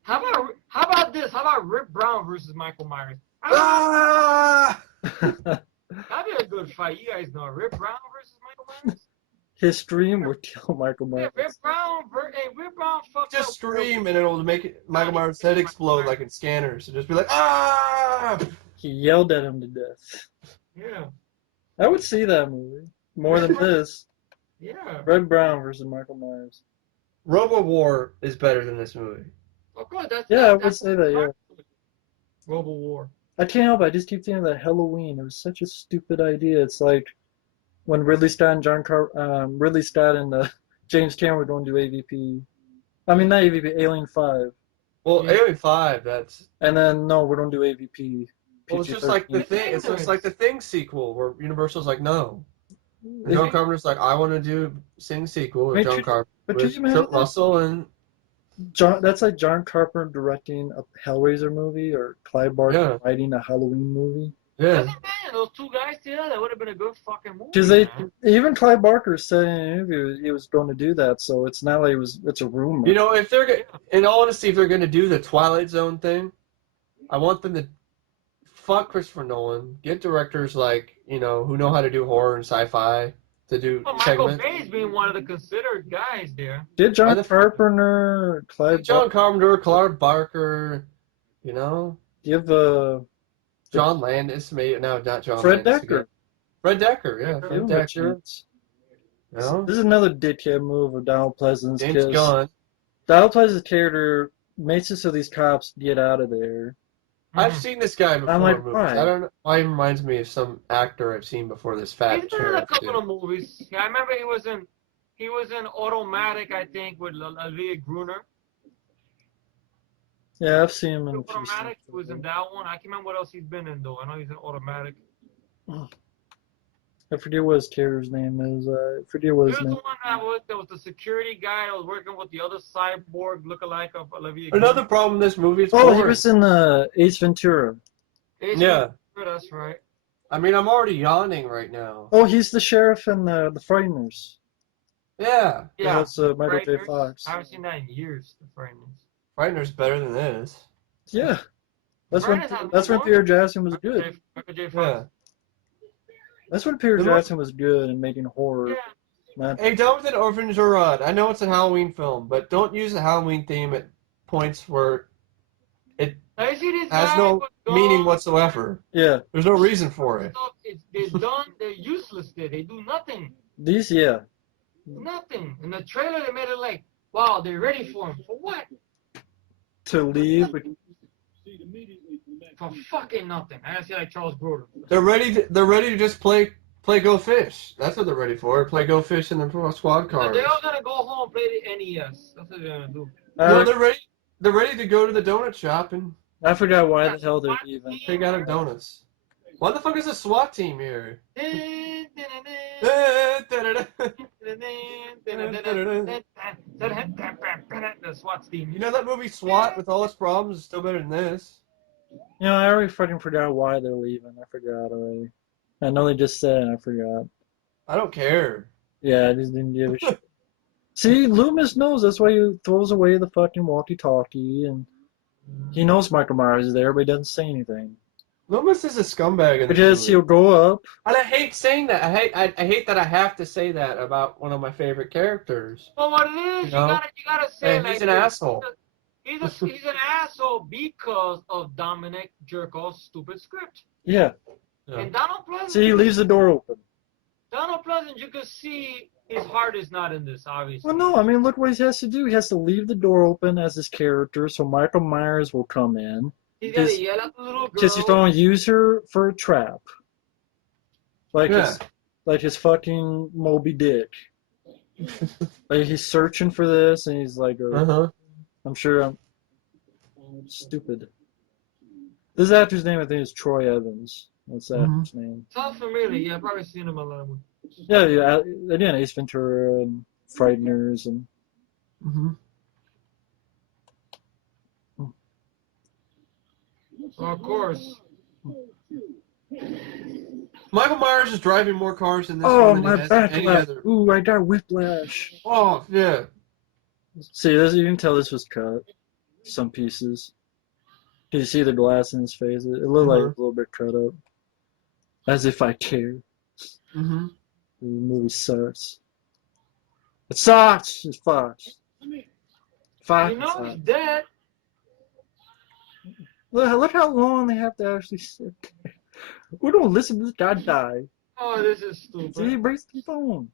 How about this? How about Rip Brown versus Michael Myers? Ah! That'd be a good fight. You guys know Rip Brown versus Michael Myers. His stream would kill Michael Myers. Yeah, Rip Brown fucked just up. scream and it'll make Michael Myers' head explode like in Scanners. So just be like, ah! He yelled at him to death. Yeah. I would see that movie more than this. Yeah. Red Brown versus Michael Myers. Robo War is better than this movie. Of course, I would say that. Yeah. Robo War. I can't help it. I just keep thinking of that Halloween. It was such a stupid idea. It's like when Ridley Scott and James Cameron were going to do AVP. I mean, not AVP, Alien 5. Well, Alien 5, that's... And then, no, we don't do AVP. Well, it's just like the thing. It's just like the Thing sequel where Universal's like, no. John Carpenter's like, I want to do Sing sequel with John Carpenter. With Kurt Russell and... That's like John Carpenter directing a Hellraiser movie or Clive Barker writing a Halloween movie. Yeah. Man, those two guys together, that would have been a good fucking movie. Because even Clive Barker said in an interview he was going to do that, so it's not like it's a rumor. If they're in all honesty, if they're going to do the Twilight Zone thing, I want them to fuck Christopher Nolan, get directors like who know how to do horror and sci-fi to do Michael Bay's being one of the considered guys there. Did John Carpenter, John Carpenter, Clive Barker, give John Landis, maybe not John. Fred Landis Decker. Again. Fred Decker, yeah, Fred Decker. This is another dickhead move of Donald Pleasance. James Gunn. Donald Pleasance's character makes it so these cops get out of there. I've seen this guy before. I'm like, in movies. why? I don't know. Why he reminds me of some actor I've seen before. This fat. He's been in a couple of movies. Yeah, I remember he was in Automatic, I think, with Olivia Gruner. Yeah, I've seen him in Automatic. He was in that one. I can't remember what else he's been in though. I know he's in Automatic. I forget what his character's name is. I forget what his name. The one that was the security guy that was working with the other cyborg lookalike of Olivia Gruner. Another problem in this movie is he was in Ace Ventura. Ventura, that's right. I mean, I'm already yawning right now. Oh, he's the sheriff in the Frighteners. Yeah. Yeah, that's Michael J. Fox. I haven't seen that in years, the Frighteners. Frighteners better than this. Yeah. That's when Peter Jackson was good. Michael J. Fox. That's when Peter The Jackson was good in making horror. Yeah. Not, Hey, don't with an Othenin-Girard. I know it's a Halloween film, but don't use the Halloween theme at points where it Now you see this has guy no with meaning guns, whatsoever. yeah. There's no reason for it. stuff. They're done. They're useless. There. They do nothing. These, yeah. Nothing. In the trailer, they made it like, wow, they're ready for him. For what? To leave. For fucking nothing. I gotta see like Charles Grodin. They're ready to just play Go Fish. That's what they're ready for. Play Go Fish in the squad cars. They're all gonna go home and play the NES. That's what they're gonna do. No, they're ready. They're ready to go to the donut shop and I forgot why the hell they're leaving. pick out of donuts. Why the fuck is a SWAT team here? The SWAT team. You know that movie SWAT with all its problems is still better than this. You know, I already fucking forgot why they're leaving. I forgot already. I know they just said it, I forgot. I don't care. Yeah, I just didn't give a shit. See, Loomis knows. That's why he throws away the fucking walkie-talkie, and he knows Michael Myers is there, but he doesn't say anything. Loomis is a scumbag in this Because movie. he'll go up. And I hate saying that. I hate that I have to say that about one of my favorite characters. Well, what it is, You know? you gotta say And like he's an asshole. He's an asshole because of Dominic Jerko's stupid script. Yeah. Yeah. And Donald Pleasant. See, he leaves the door open. Donald Pleasant, you can see his heart is not in this, obviously. Well, no, I mean, look what he has to do. He has to leave the door open as his character, so Michael Myers will come in. He's gotta yell at the little girl. Because he's going to use her for a trap. Like Yeah. his fucking Moby Dick. Like, he's searching for this, and he's like, Uh-huh. I'm sure I'm stupid. This actor's name, I think, is Troy Evans. That's the actor's name. Sounds familiar. Yeah, I've probably seen him a lot of movies. Yeah. Again, Ace Ventura and Frighteners and. Mm-hmm. Of course. Michael Myers is driving more cars in this Oh, one my than he has in any backlash! other. Ooh, I got whiplash. Oh, yeah. See, this, you can tell this was cut. Some pieces. Can you see the glass in his face? It looked like a little bit cut up. As if I care. Mm-hmm. The movie sucks. It sucks! It fucks. Fuck. You know he's dead. Look how long they have to actually sit there. We don't listen to this guy die. Oh, this is See, he stupid. breaks the phone.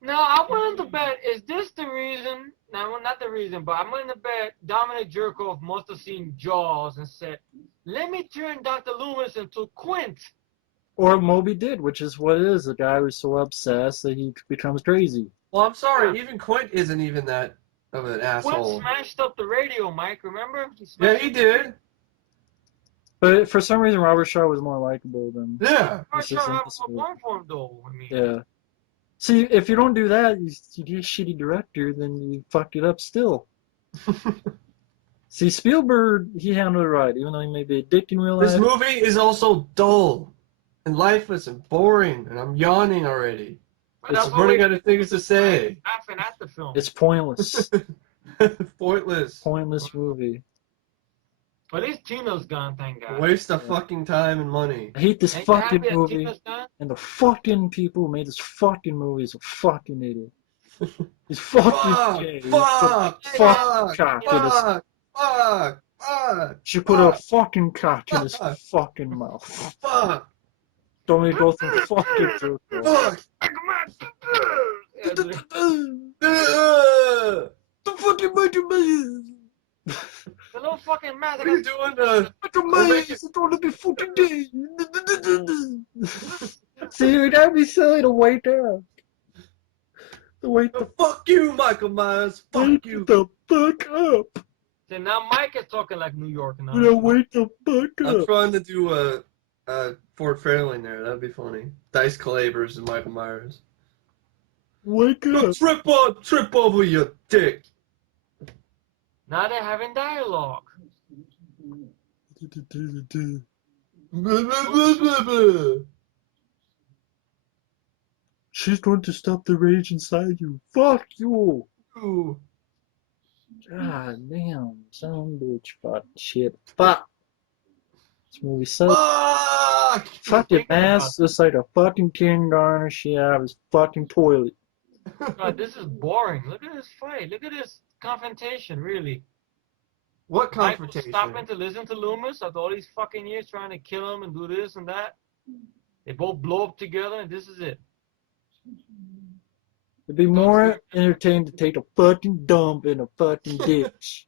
Now, I'm willing to bet, is this the reason, now, well, not the reason, but I'm willing to bet Dominic Jerkoff must have seen Jaws and said, let me turn Dr. Loomis into Quint. Or Moby did, which is what it is. The guy who's so obsessed that he becomes crazy. Well, I'm sorry. Even Quint isn't even that of an Quint asshole. smashed up the radio, Mike, remember? Yeah, he did. But for some reason, Robert Shaw was more likable than. Yeah. I'm This sure isn't I have this a movie. point for him, though. I mean, Yeah. See, if you don't do that, you get a shitty director, then you fuck it up still. See, Spielberg, he handled it right, even though he may be a dick in real life. This movie is also dull and lifeless and boring, and I'm yawning already. but It's that's what running we- out of things to say. laughing at the film. It's pointless. Pointless. Pointless movie. But at least Tina's gone, thank God. Waste of fucking time and money. I hate this Ain't you fucking happy that movie, Tina's gone? and the fucking people who made this fucking movie is a fucking idiot. He's fucking Fuck! gay. Fuck! Fuck! Fuck! Cock in his, Fuck! Fuck! Fuck! she put a fucking cock in his fucking mouth. Fuck! Don't we go through fucking through. Fuck! Yeah, dude. The The fucking Michael Myers. The little fucking mask. What are you doing? Michael Myers is going to be fucking gay. See, it would be silly to wake up. To wake the Fuck you, Michael Myers. Fuck wake you. the fuck up. See, now Mike is talking like New York now. You know, wake the fuck I'm up. trying to do a Fort Fairlane there. That'd be funny. Dice Calabers and Michael Myers. Wake up. Trip over your dick. Now they're having dialogue. She's going to stop the rage inside you. Fuck you. Ooh. God damn, son of a bitch. Fuck shit. Fuck. This movie sucks. Fuck! fuck! Fuck it, man. It's just like a fucking kindergartner shit out of his fucking toilet. God, this is boring. Look at this fight. Look at this confrontation, really. What Michael confrontation? stopping to listen to Loomis after all these fucking years trying to kill him and do this and that. They both blow up together, and this is it. It'd be more entertaining to take a fucking dump in a fucking ditch.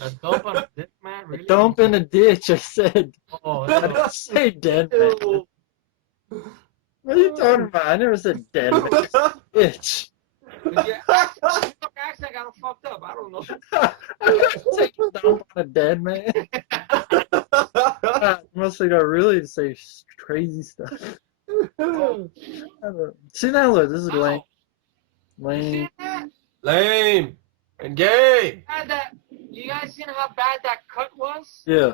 A dump on a dick, man? A Really? dump in a ditch, I said. Oh, I didn't say dead man. ew. What are you talking about? I never said dead man. Bitch. Yeah, accent got him fucked up. I don't know. I'm gonna take a dump on a dead man. Must have got really to say crazy stuff. See now, look, this is lame. You Lame. see that? Lame and gay. You guys seen how bad that cut was? Yeah.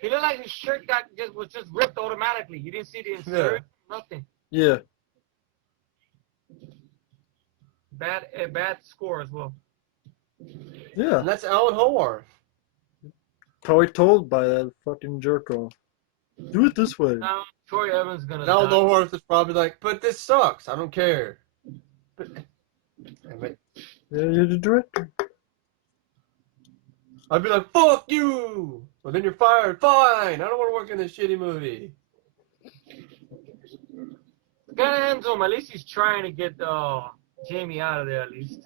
He looked like his shirt was just ripped automatically. You didn't see the insert, nothing. Yeah. Bad score as well. Yeah. And that's Alan Howarth. Probably told by that fucking jerk off. Do it this way. Now Troy Evans gonna And Alan die. Howarth is probably like, but this sucks. I don't care. But, Yeah, you're the director. I'd be like, fuck you. Well, then you're fired. Fine. I don't want to work in this shitty movie. Gotta hand to him. At least he's trying to get Jamie out of there. At least.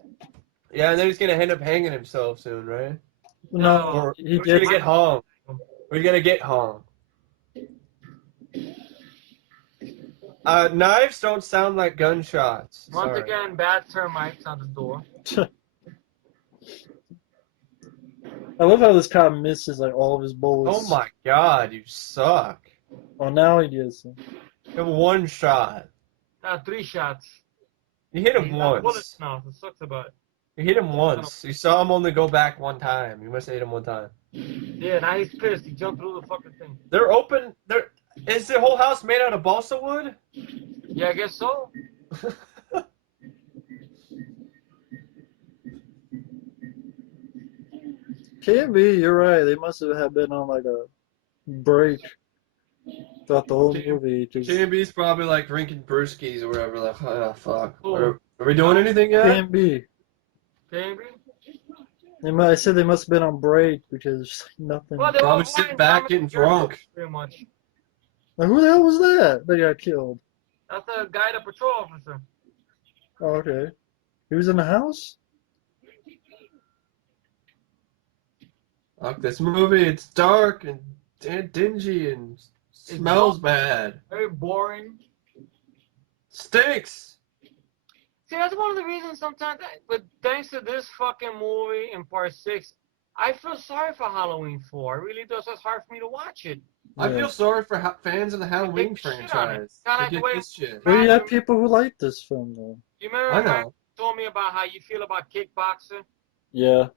Yeah, and then he's gonna end up hanging himself soon, right? No, Or he he's gonna gets. get hung. We're gonna get hung. Knives don't sound like gunshots. Once Sorry. again, bad termites on the door. I love how this cop misses like all of his bullets. Oh my god, you suck. Oh, now he gets. You have one shot. 3 shots. You hit him He's got bullets once. now. It sucks about it. You hit him once. You saw him only go back one time. You must have hit him one time. Yeah, now he's pissed. He jumped through the fucking thing. They're open. Is the whole house made out of balsa wood? Yeah, I guess so. Can't be. You're right. They must have been on like a break throughout the whole movie. Just JB's probably like drinking brewskis or whatever. Like, oh fuck. Oh. Are we doing anything yet? can't be. Jamie? I said they must have been on break because there's nothing. Well, they Probably were sitting flying back down getting the airport, drunk. Pretty much. Like, who the hell was that? That got killed. That's the guy, the patrol officer. Oh, okay. He was in the house? Fuck this movie. It's dark and dingy and smells bad. Very boring. Stinks. See, that's one of the reasons sometimes, but thanks to this fucking movie in part 6, I feel sorry for Halloween 4. It really does. It's hard for me to watch it. I Yeah. feel sorry for fans of the Halloween Big shit on it. franchise. Kinda They like get the way- this shit. Well, you have people who like this film, though. You remember I when know. you told me about how you feel about kickboxing? Yeah.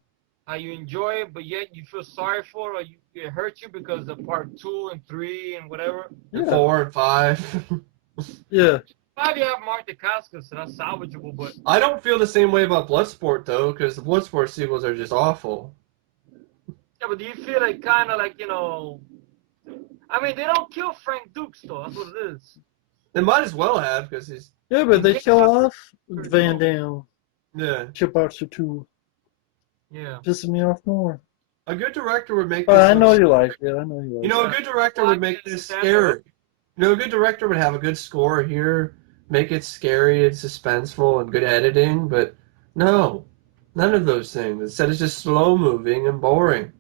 How you enjoy it, but yet you feel sorry for it, or it hurts you because of part 2 and 3 and whatever. Yeah. 4 and 5. Yeah. 5 you have Mark Dacascos, so that's salvageable, but I don't feel the same way about Bloodsport though, because the Bloodsport sequels are just awful. yeah, but do you feel like kind of like, you know, I mean, they don't kill Frank Dukes, though. That's what it is. They might as well have, because he's Yeah, but they kill off Van Damme. yeah. Kickboxer 2. Yeah. Pissing me off more. A good director would make. Oh, this I know look you scary. like it. I know you like You know, a good director would make this scary. You know, a good director would have a good score here, make it scary and suspenseful and good editing, but no, none of those things. Instead, it's just slow moving and boring.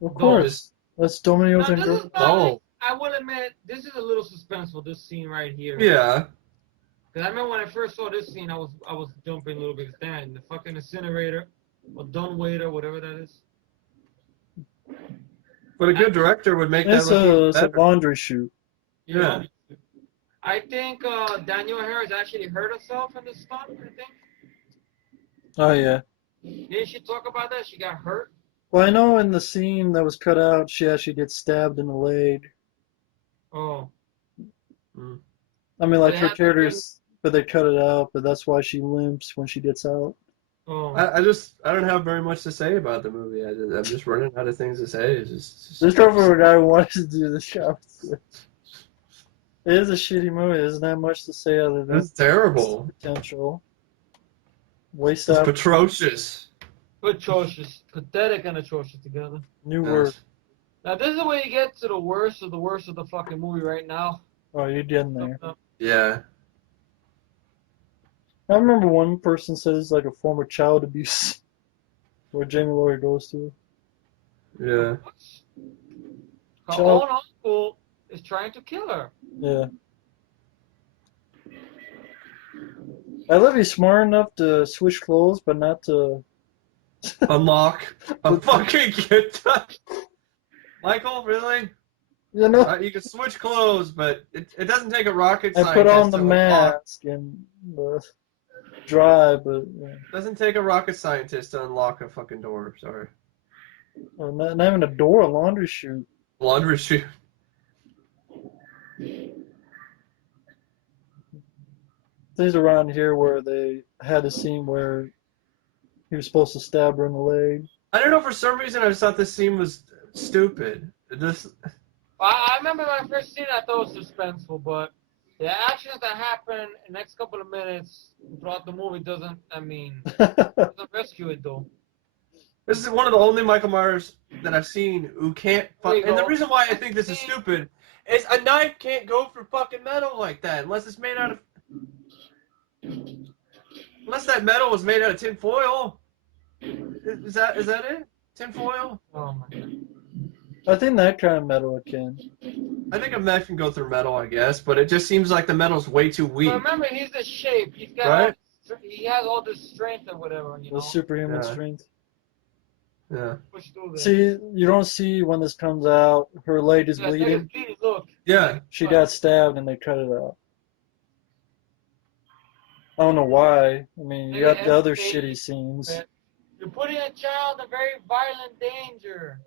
it. Of course. Just, That's Domino Now, this is and probably, no. I will admit, this is a little suspenseful, this scene right here. Yeah. Because I remember when I first saw this scene, I was jumping a little bit. Damn, the fucking incinerator, or dumbwaiter, whatever that is. But a good director would make that It's look a better. laundry chute. Yeah. I think Danielle Harris actually hurt herself in this stunt, I think. Oh, yeah. Didn't she talk about that? She got hurt? Well, I know in the scene that was cut out, she actually gets stabbed in the leg. Oh. I mean, like They her had characters, but they cut it out, but that's why she limps when she gets out. Oh. I don't have very much to say about the movie. I'm just running out of things to say. It's just This girl for a guy who wanted to do the show. It is a shitty movie. There's not much to say other than It's terrible. potential. Waste It's up. atrocious. Atrocious. Pathetic and atrocious together. New word. Now, this is the way you get to the worst of the fucking movie right now. Oh, you're getting there. Yeah. I remember one person said it's like a form of child abuse where Jamie Lloyd goes to. Yeah. Her own uncle is trying to kill her. Yeah. I love he's smart enough to switch clothes, but not to Unlock a fucking guitar. Michael, really? You know, You can switch clothes, but it doesn't take a rocket I scientist put on the to unlock. mask and the drive, but yeah. Doesn't take a rocket scientist to unlock a fucking door. Sorry. Well, not even a door, a laundry chute. Laundry chute. Things around here where they had a scene where he was supposed to stab her in the leg. I don't know, for some reason I just thought this scene was stupid. I remember when I first seen it, I thought it was suspenseful, but the actions that happen in the next couple of minutes throughout the movie doesn't rescue it, though. This is one of the only Michael Myers that I've seen who can't fuck. And the reason why I think this is stupid is a knife can't go through fucking metal like that unless it's made out of. Unless that metal was made out of tin foil. Is that it? Tin foil? Oh my god. I think that kind of metal it can. I think a knife can go through metal, I guess, but it just seems like the metal's way too weak. But remember, he's the shape. He's got Right? he has all this strength or whatever, you know. The superhuman strength. Yeah. Push through there. See, you don't see when this comes out, her leg is bleeding. Look. Yeah. She got stabbed and they cut it out. I don't know why. I mean, you got the other shitty scenes. You're putting a child in very violent danger.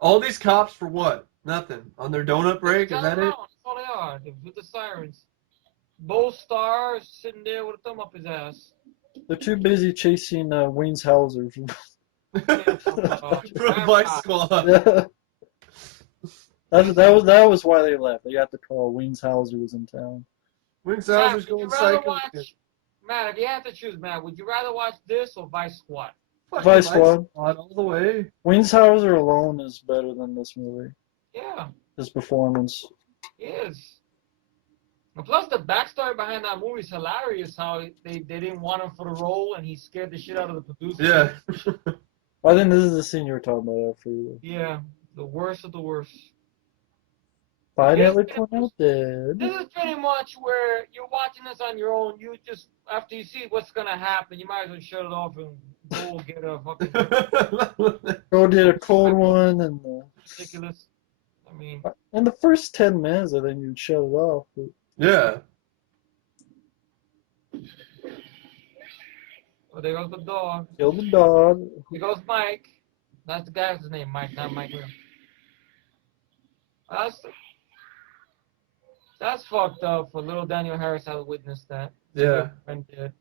All these cops for what? Nothing. On their donut break? Is that it? That's all they are. With the sirens. Both stars sitting there with a thumb up his ass. They're too busy chasing Wayne's Hauser. From Vice Squad. Yeah. That was why they left. They got the call. Wayne's Hauser was in town. Wayne's Hauser's going psycho. Matt, if you have to choose, Matt, would you rather watch this or Vice Squad? Vice Squad. All the way. Wayne's Hauser alone is better than this movie. Yeah. His performance. He is. And plus, the backstory behind that movie is hilarious. How they didn't want him for the role, and he scared the shit out of the producer. Yeah. I think this is the scene you were talking about for you. Yeah, the worst of the worst. Finally connected. This is pretty much where you're watching this on your own. You just, after you see what's gonna happen, you might as well shut it off and go get a fucking. Go did a cold one and. Ridiculous. I mean. In the first 10 minutes, I think you'd shut it off. But... Yeah. Well, there goes the dog. Kill the dog. There goes Mike. That's the guy's name, Mike, not Mike Will. That's fucked up for little Daniel Harris to witness that. Yeah. Did.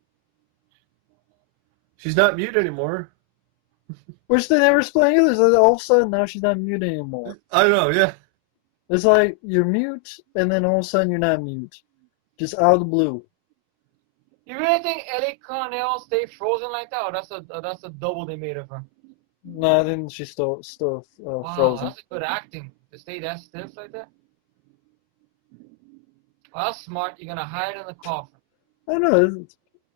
She's not mute anymore. Which they never explain either. So all of a sudden, now she's not mute anymore. I know, yeah. It's like you're mute, and then all of a sudden you're not mute. Just out of the blue. You really think Ellie Cornell stayed frozen like that? Or that's a double they made of her? No, I think she's still Wow, frozen. That's a good acting to stay that stiff like that. Well, that's smart. You're gonna hide in the coffin. I know.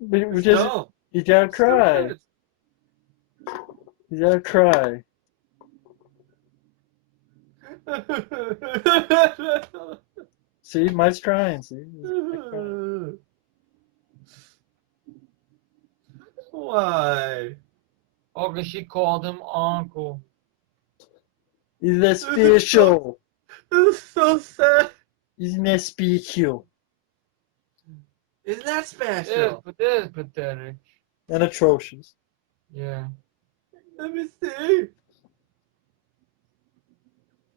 Because you gotta cry. You gotta cry. See, Mike's crying. See. Why? Oh, because she called him uncle. He's not special. It's so sad. He's not special. Isn't that special? It is pathetic. And atrocious. Yeah. Let me see.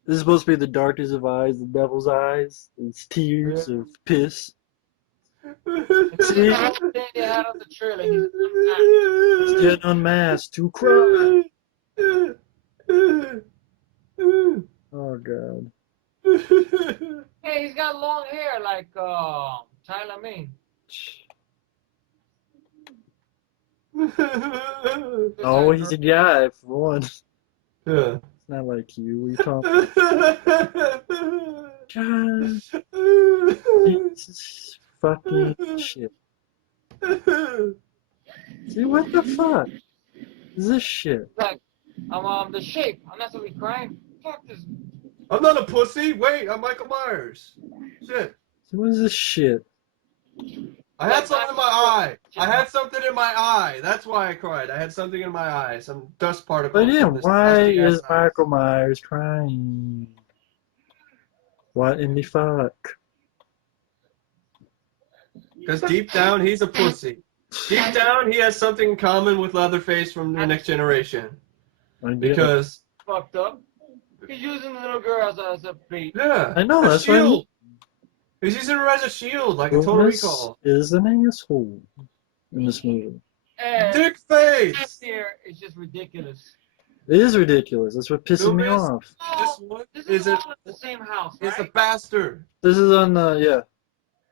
This is supposed to be the darkest of eyes, the devil's eyes. It's tears of piss. See? They had on the trailer. He's getting unmasked to cry. Oh, God. Hey, he's got long hair like Tyler Mane. Oh, he's a guy for one. Yeah. It's not like you. What are you talking? God, Jesus fucking shit. See, what the fuck is this shit? Like, I'm the shape. I'm not really crying. Fuck this. I'm not a pussy. Wait, I'm Michael Myers. Shit. See, what is this shit? I had something in my eye. I had something in my eye. That's why I cried. I had something in my eye. Some dust particles. But yeah, from this why dusty ass is eye. Michael Myers crying? What in the fuck? Because deep down, he's a pussy. Deep down, he has something in common with Leatherface from the Next Generation. Because Fucked up. He's using the little girl as a bait. yeah, I know, a that's what I mean. shield. He's using her as a shield, like a Total Loomis Recall. is an asshole in this movie. And Dick face. here is just ridiculous. It is ridiculous. That's what pisses me Loomis, off. This one This is is all in the same house, is a right? bastard. This is on the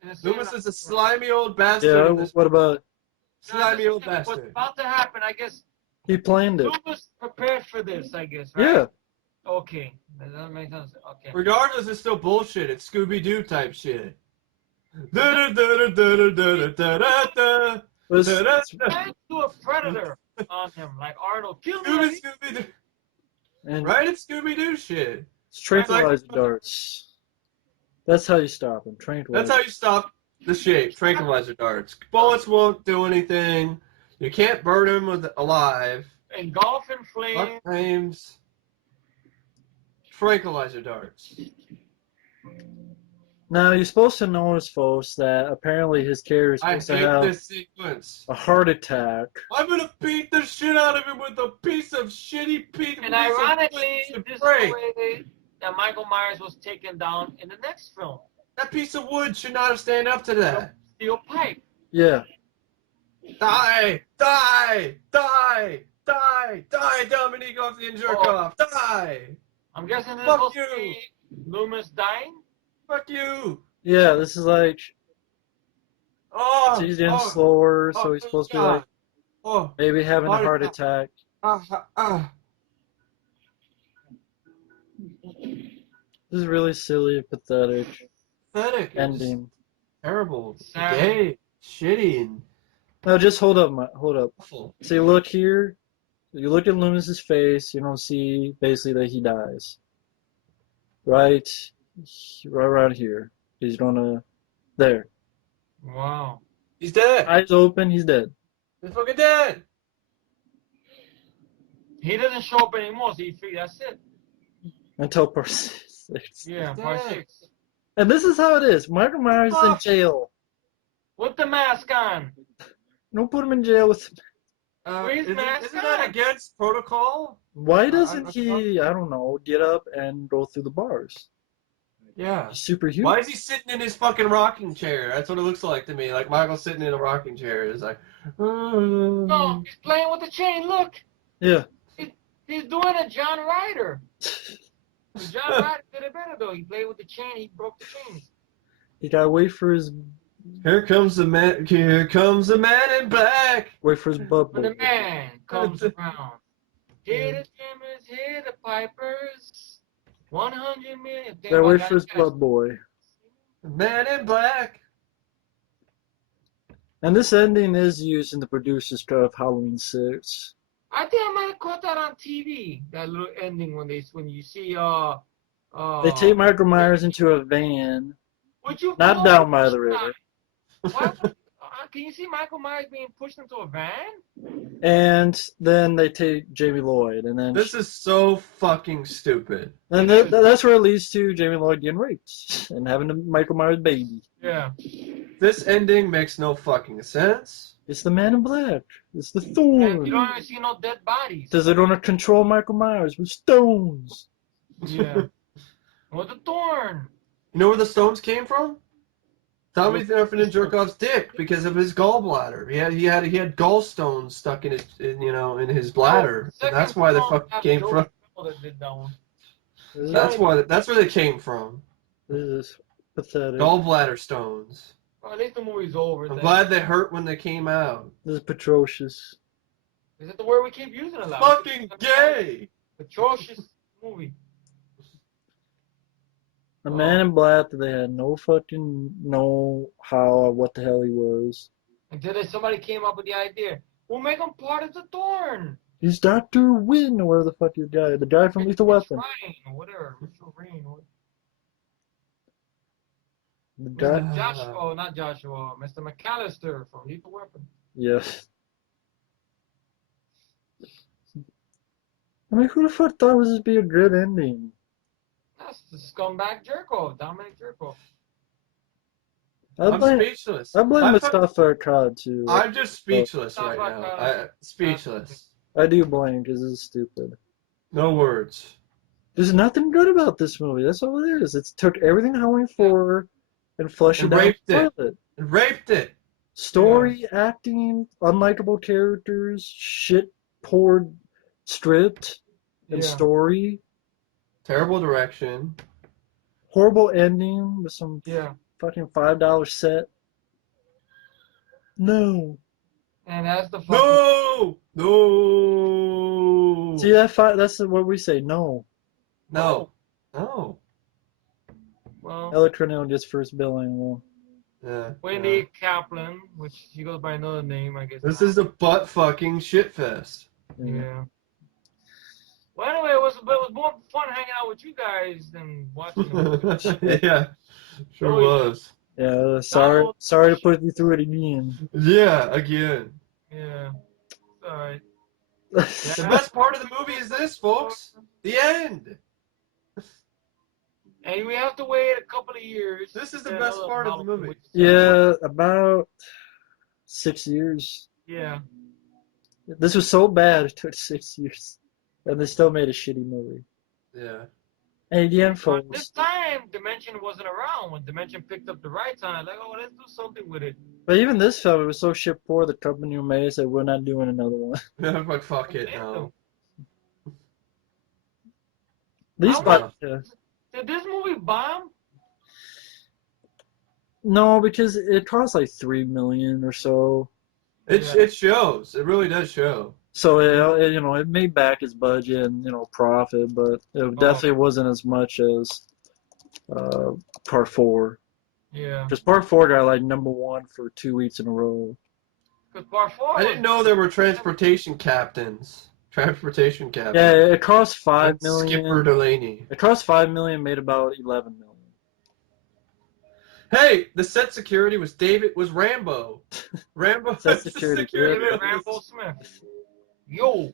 In the same Loomis house. is a slimy old bastard. yeah. in this What about slimy old What's bastard. about to happen, I guess. he planned it? Loomis prepared for this, I guess, right? Yeah. Okay. That makes sense. Okay. Regardless, it's still bullshit. It's Scooby-Doo type shit. Let's, Trying to do a predator on him, like Arnold. Kill me. Scooby-Doo. and Right? It's Scooby-Doo shit. it's tranquilizer darts. That's how you stop him. Tranquilizer. That's how you stop the shape. Tranquilizer darts. Bullets won't do anything. You can't burn him with alive. Engulf in Mark flames. Flames. Tranquilizer darts. Now you're supposed to notice, folks, that apparently his character is I supposed to hate have this sequence. a heart attack. I'm gonna beat the shit out of him with a piece of shitty piece. And ironically, of this is break. the way that Michael Myers was taken down in the next film. That piece of wood should not have stand up to that. Steel pipe. Yeah. Die! Die! Die! Die! Die, Dominique off the jerk off! Die! I'm guessing this is Fuck supposed to you. be Loomis dying. Fuck you! Yeah, this is like Oh! he's getting oh, slower, so oh, he's supposed to be God. like Oh! maybe having a Heart heart attack. This is really silly and pathetic Pathetic. ending. Terrible. Sad. Gay. Shitty and No, just hold up, hold up. awful. See, look here. You look at Loomis's face. You don't see basically that he dies. Right around here. He's gonna there. Wow. He's dead. Eyes open. He's dead. He's fucking dead. He doesn't show up anymore, so you figure that's it. Until part 6. Yeah, He's part dead. 6. And this is how it is. Michael Myers is in Fuck. jail. With the mask on. Don't put him in jail with. Isn't that against protocol? Why doesn't I- he? I don't know. Get up and go through the bars. Yeah. He's superhuman. Why is he sitting in his fucking rocking chair? That's what it looks like to me. Like Michael's sitting in a rocking chair. It's like, No, he's playing with the chain. Look. Yeah. He's doing a John Ryder. John Ryder did it better, though. He played with the chain. He broke the chain. He gotta wait for his Here comes the man. Here comes the man in black. butt When boy. the man comes around. Hear the jammers, hear the pipers. 100 million. Gotta wait for his butt boy. The man in black. And this ending is used in the producer's cut of Halloween 6. I think I might have caught that on TV. That little ending when you see They take Michael Myers into a van, would you not follow down by this the river, time? Why would- can you see Michael Myers being pushed into a van? and then they take Jamie Lloyd, and then This is so fucking stupid. and that's where it leads to Jamie Lloyd getting raped and having a Michael Myers baby. Yeah. This ending makes no fucking sense. It's the Man in Black. It's the And Thorn. you don't even see no dead bodies. Because they're gonna control Michael Myers with stones. Yeah. With the thorn. You know where the stones came from? Tommy Thurston Jerkoff's dick because of his gallbladder. He had gallstones stuck in his bladder. And that's why the fuck came from. That did that one. That's what. That's where they came from. This is pathetic. Gallbladder stones. Well, at least the movie's over. I'm glad they hurt when they came out. This is atrocious. Is it the word we keep using a lot? Fucking gay! Atrocious movie. The man in black that they had no fucking know how or what the hell he was. Until somebody came up with the idea. We'll make him part of the Thorn. He's Dr. Wynn, or where the fuck is the guy? The guy from Lethal Weapon. Rain, or whatever. Mitchell Rain. The guy. Mr. Joshua, oh, not Joshua. Mr. McAllister from Lethal Weapon. Yes. I mean, who the fuck thought this would be a good ending? That's the scumbag Jerko, Dominic Jerko. I'm speechless. I blame Mustafa Akkad too. I'm just speechless right now. Speechless. I do blame because this is stupid. No words. There's nothing good about this movie. That's all it is. It took everything Halloween 4 and fleshed it out. It raped it. Story, acting, unlikable characters, shit poured script and story. Terrible direction. Horrible ending with some fucking $5 set. No. And that's the fucking... No! See, that's what we say, no. No. Well, Ella Cornell gets first billing. Well. Yeah. Wendy Kaplan, which she goes by another name, I guess. This is a butt fucking shit fest. Yeah. Well, anyway, it was more fun hanging out with you guys than watching the movie. Yeah, sure was. Yeah, sorry to put you through it again. Yeah, again. Yeah. Alright. The best part of the movie is this, folks. The end. And we have to wait a couple of years. This is the best part of the movie. Yeah, about 6 years. Yeah. This was so bad it took 6 years. And they still made a shitty movie. Yeah. And again, But folks. this time, Dimension wasn't around. When Dimension picked up the rights on it, like, oh, let's do something with it. But even this film, it was so shit poor, the company who made it said, we're not doing another one. I'm like, fuck it, no. These Did this movie bomb? No, because it cost like $3 million or so. It shows. It really does show. So it made back its budget and profit, but it definitely wasn't as much as Part 4. Yeah. Because Part 4 got like #1 for 2 weeks in a row. Because Part 4. I didn't know there were transportation captains. Transportation captains. Yeah, it cost $5 million. Skipper Delaney. It cost $5 million, made about $11 million. Hey, the set security was Rambo. Rambo Set security. David Rambo Smith. Yo,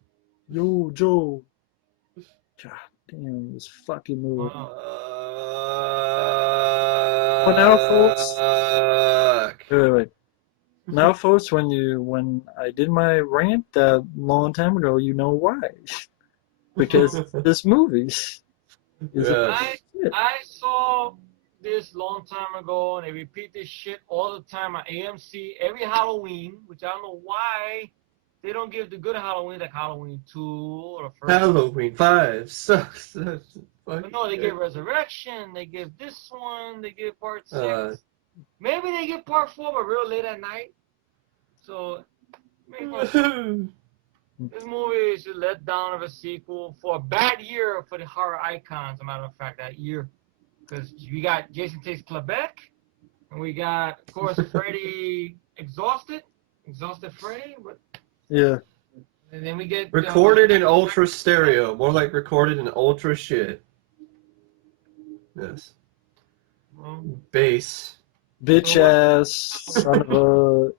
Joe. God damn, this fucking movie. But now, folks. Wait. Now, folks, when I did my rant a long time ago, you know why? Because this movie is I saw this long time ago, and they repeat this shit all the time on AMC every Halloween, which I don't know why they don't give the good Halloween like Halloween 2 or the first. Halloween 5 sucks. But no, they give Resurrection, they give this one, they give Part 6. Maybe they give Part 4, but real late at night. So, this movie is a letdown of a sequel for a bad year for the horror icons, as a matter of fact, that year. Because we got Jason Takes Quebec, and we got, of course, Freddy Exhausted Freddy. But, yeah. And then we get recorded in ultra stereo, more like recorded in ultra shit. Yes. Bass. Bitch ass son of a.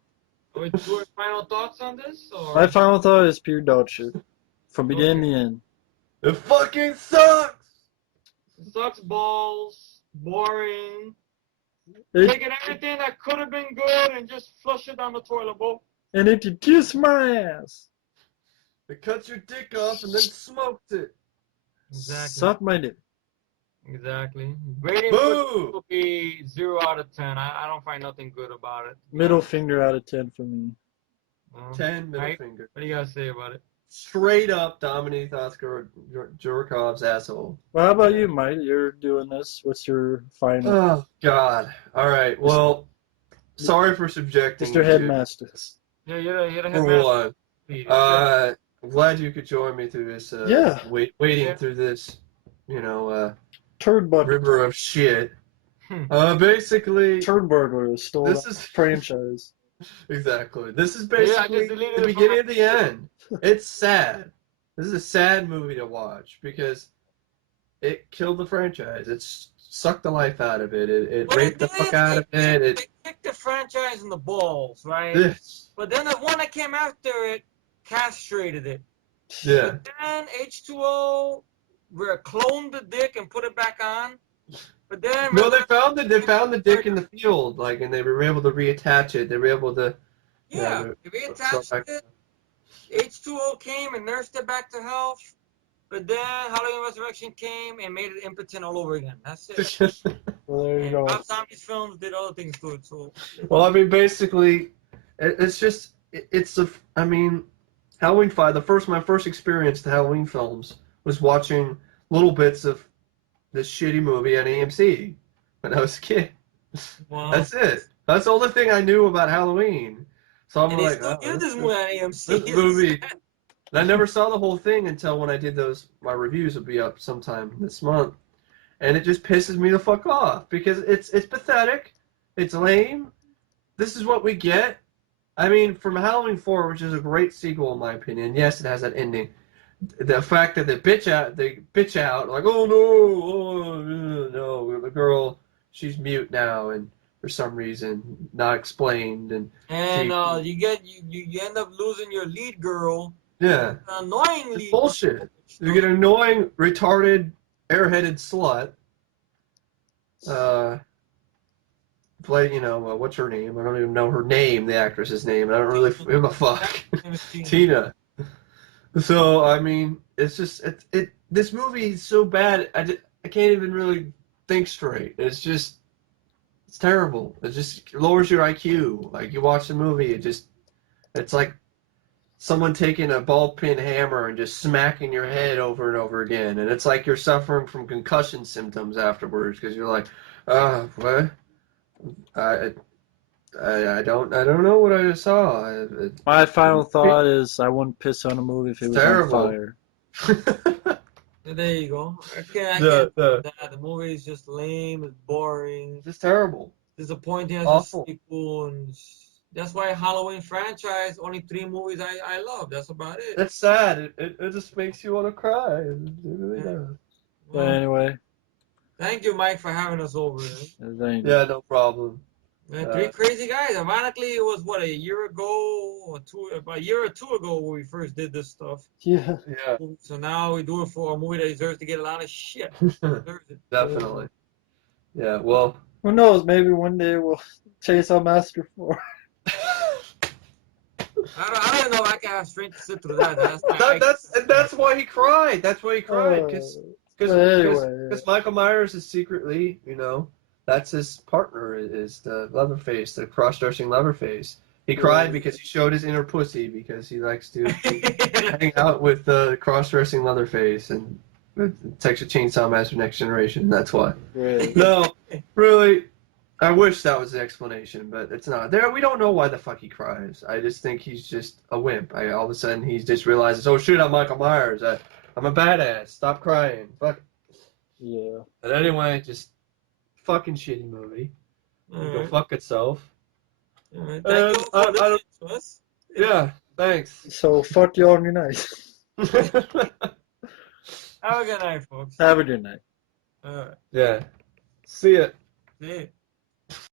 Are we doing final thoughts on this? Or? My final thought is pure dog shit, from beginning to end. It fucking sucks. It sucks balls, boring. Taking everything that could have been good and just flush it down the toilet bowl. And it could kiss my ass. It cuts your dick off and then smoked it. Exactly. Suck my dick. Exactly. Rating will be 0 out of 10. I don't find nothing good about it. Middle finger out of 10 for me. 10 middle finger. What do you guys say about it? straight up Dominique Jurikov's asshole. Well, how about you, Mike? You're doing this. What's your final? Oh God! All right. Well, sorry for subjecting Mr. you to Headmaster. Yeah, you're the for headmaster. one. I'm glad you could join me through this. Yeah. Waiting through this, Turd butt. river of shit. Basically, Turd burglars stole this the is franchise. exactly. This is Yeah, I just basically deleted the it from beginning my- of the end. It's sad. This is a sad movie to watch because it killed the franchise. It sucked the life out of it. It But raped the fuck out of it. It kicked the franchise in the balls, right? This. But then the one that came after it castrated it. Yeah. But then H2O cloned the dick and put it back on. But then No, they found the dick in the field, and they were able to reattach it. They were able to. they reattached it. H2O came and nursed it back to health. But then Halloween Resurrection came and made it impotent all over again. That's it. Well, there you And go. Rob Zombie's films did other things to it. So. Well, I mean, basically, Halloween 5. My first experience to Halloween films was watching little bits of this shitty movie on AMC when I was a kid. Wow. That's it. That's the only thing I knew about Halloween. So I'm And they like, still give this movie on AMC. this movie. And I never saw the whole thing until when I did my reviews will be up sometime this month. And it just pisses me the fuck off because it's pathetic. It's lame. This is what we get. I mean, from Halloween 4, which is a great sequel in my opinion. Yes, it has that ending. The fact that they bitch out like, oh no, the girl, she's mute now, and for some reason not explained, and you end up losing your lead girl. yeah, Annoying it's lead. bullshit. You get an annoying, retarded, airheaded slut. Play, what's her name? I don't even know her name, the actress's name. I don't really give a fuck. Tina. So, I mean, it's just, this movie is so bad, I can't even really think straight. It's terrible. It just lowers your IQ. Like, you watch the movie, it's like someone taking a ball peen hammer and just smacking your head over and over again. And it's like you're suffering from concussion symptoms afterwards because you're like, what? I don't know what I just saw. My final thought is I wouldn't piss on a movie if it was terrible. on fire. There you go. The movie is just lame. It's boring. It's terrible. Disappointing as Awful. a sequel, and that's why Halloween franchise only 3 movies I love. That's about it. It's sad. It just makes you want to cry. It really does. But anyway. Thank you, Mike, for having us over. Yeah, no problem. Man, 3 crazy guys. Ironically, it was a year ago about a year or 2 ago when we first did this stuff. Yeah. So now we do it for a movie that deserves to get a lot of shit. Definitely. Yeah. Well. Who knows? Maybe one day we'll chase our Master 4. I don't know if I can have strength to sit through that. That's why he cried. That's why he cried. Because Michael Myers is secretly, that's his partner, is the Leatherface, the cross-dressing Leatherface. He cried because he showed his inner pussy because he likes to hang out with the cross-dressing Leatherface and Texas Chainsaw Massacre Next Generation. That's why. Really? No, really, I wish that was the explanation, but it's not. We don't know why the fuck he cries. I just think he's just a wimp. All of a sudden, he just realizes, oh shit, I'm Michael Myers. I'm a badass. Stop crying. Fuck. Yeah. But anyway, just fucking shitty movie. Go fuck itself. Thank you for listening to us. Yeah, thanks. So fuck y'all and your night. Have a good night, folks. Have a good night. All right. Yeah. See ya. See ya.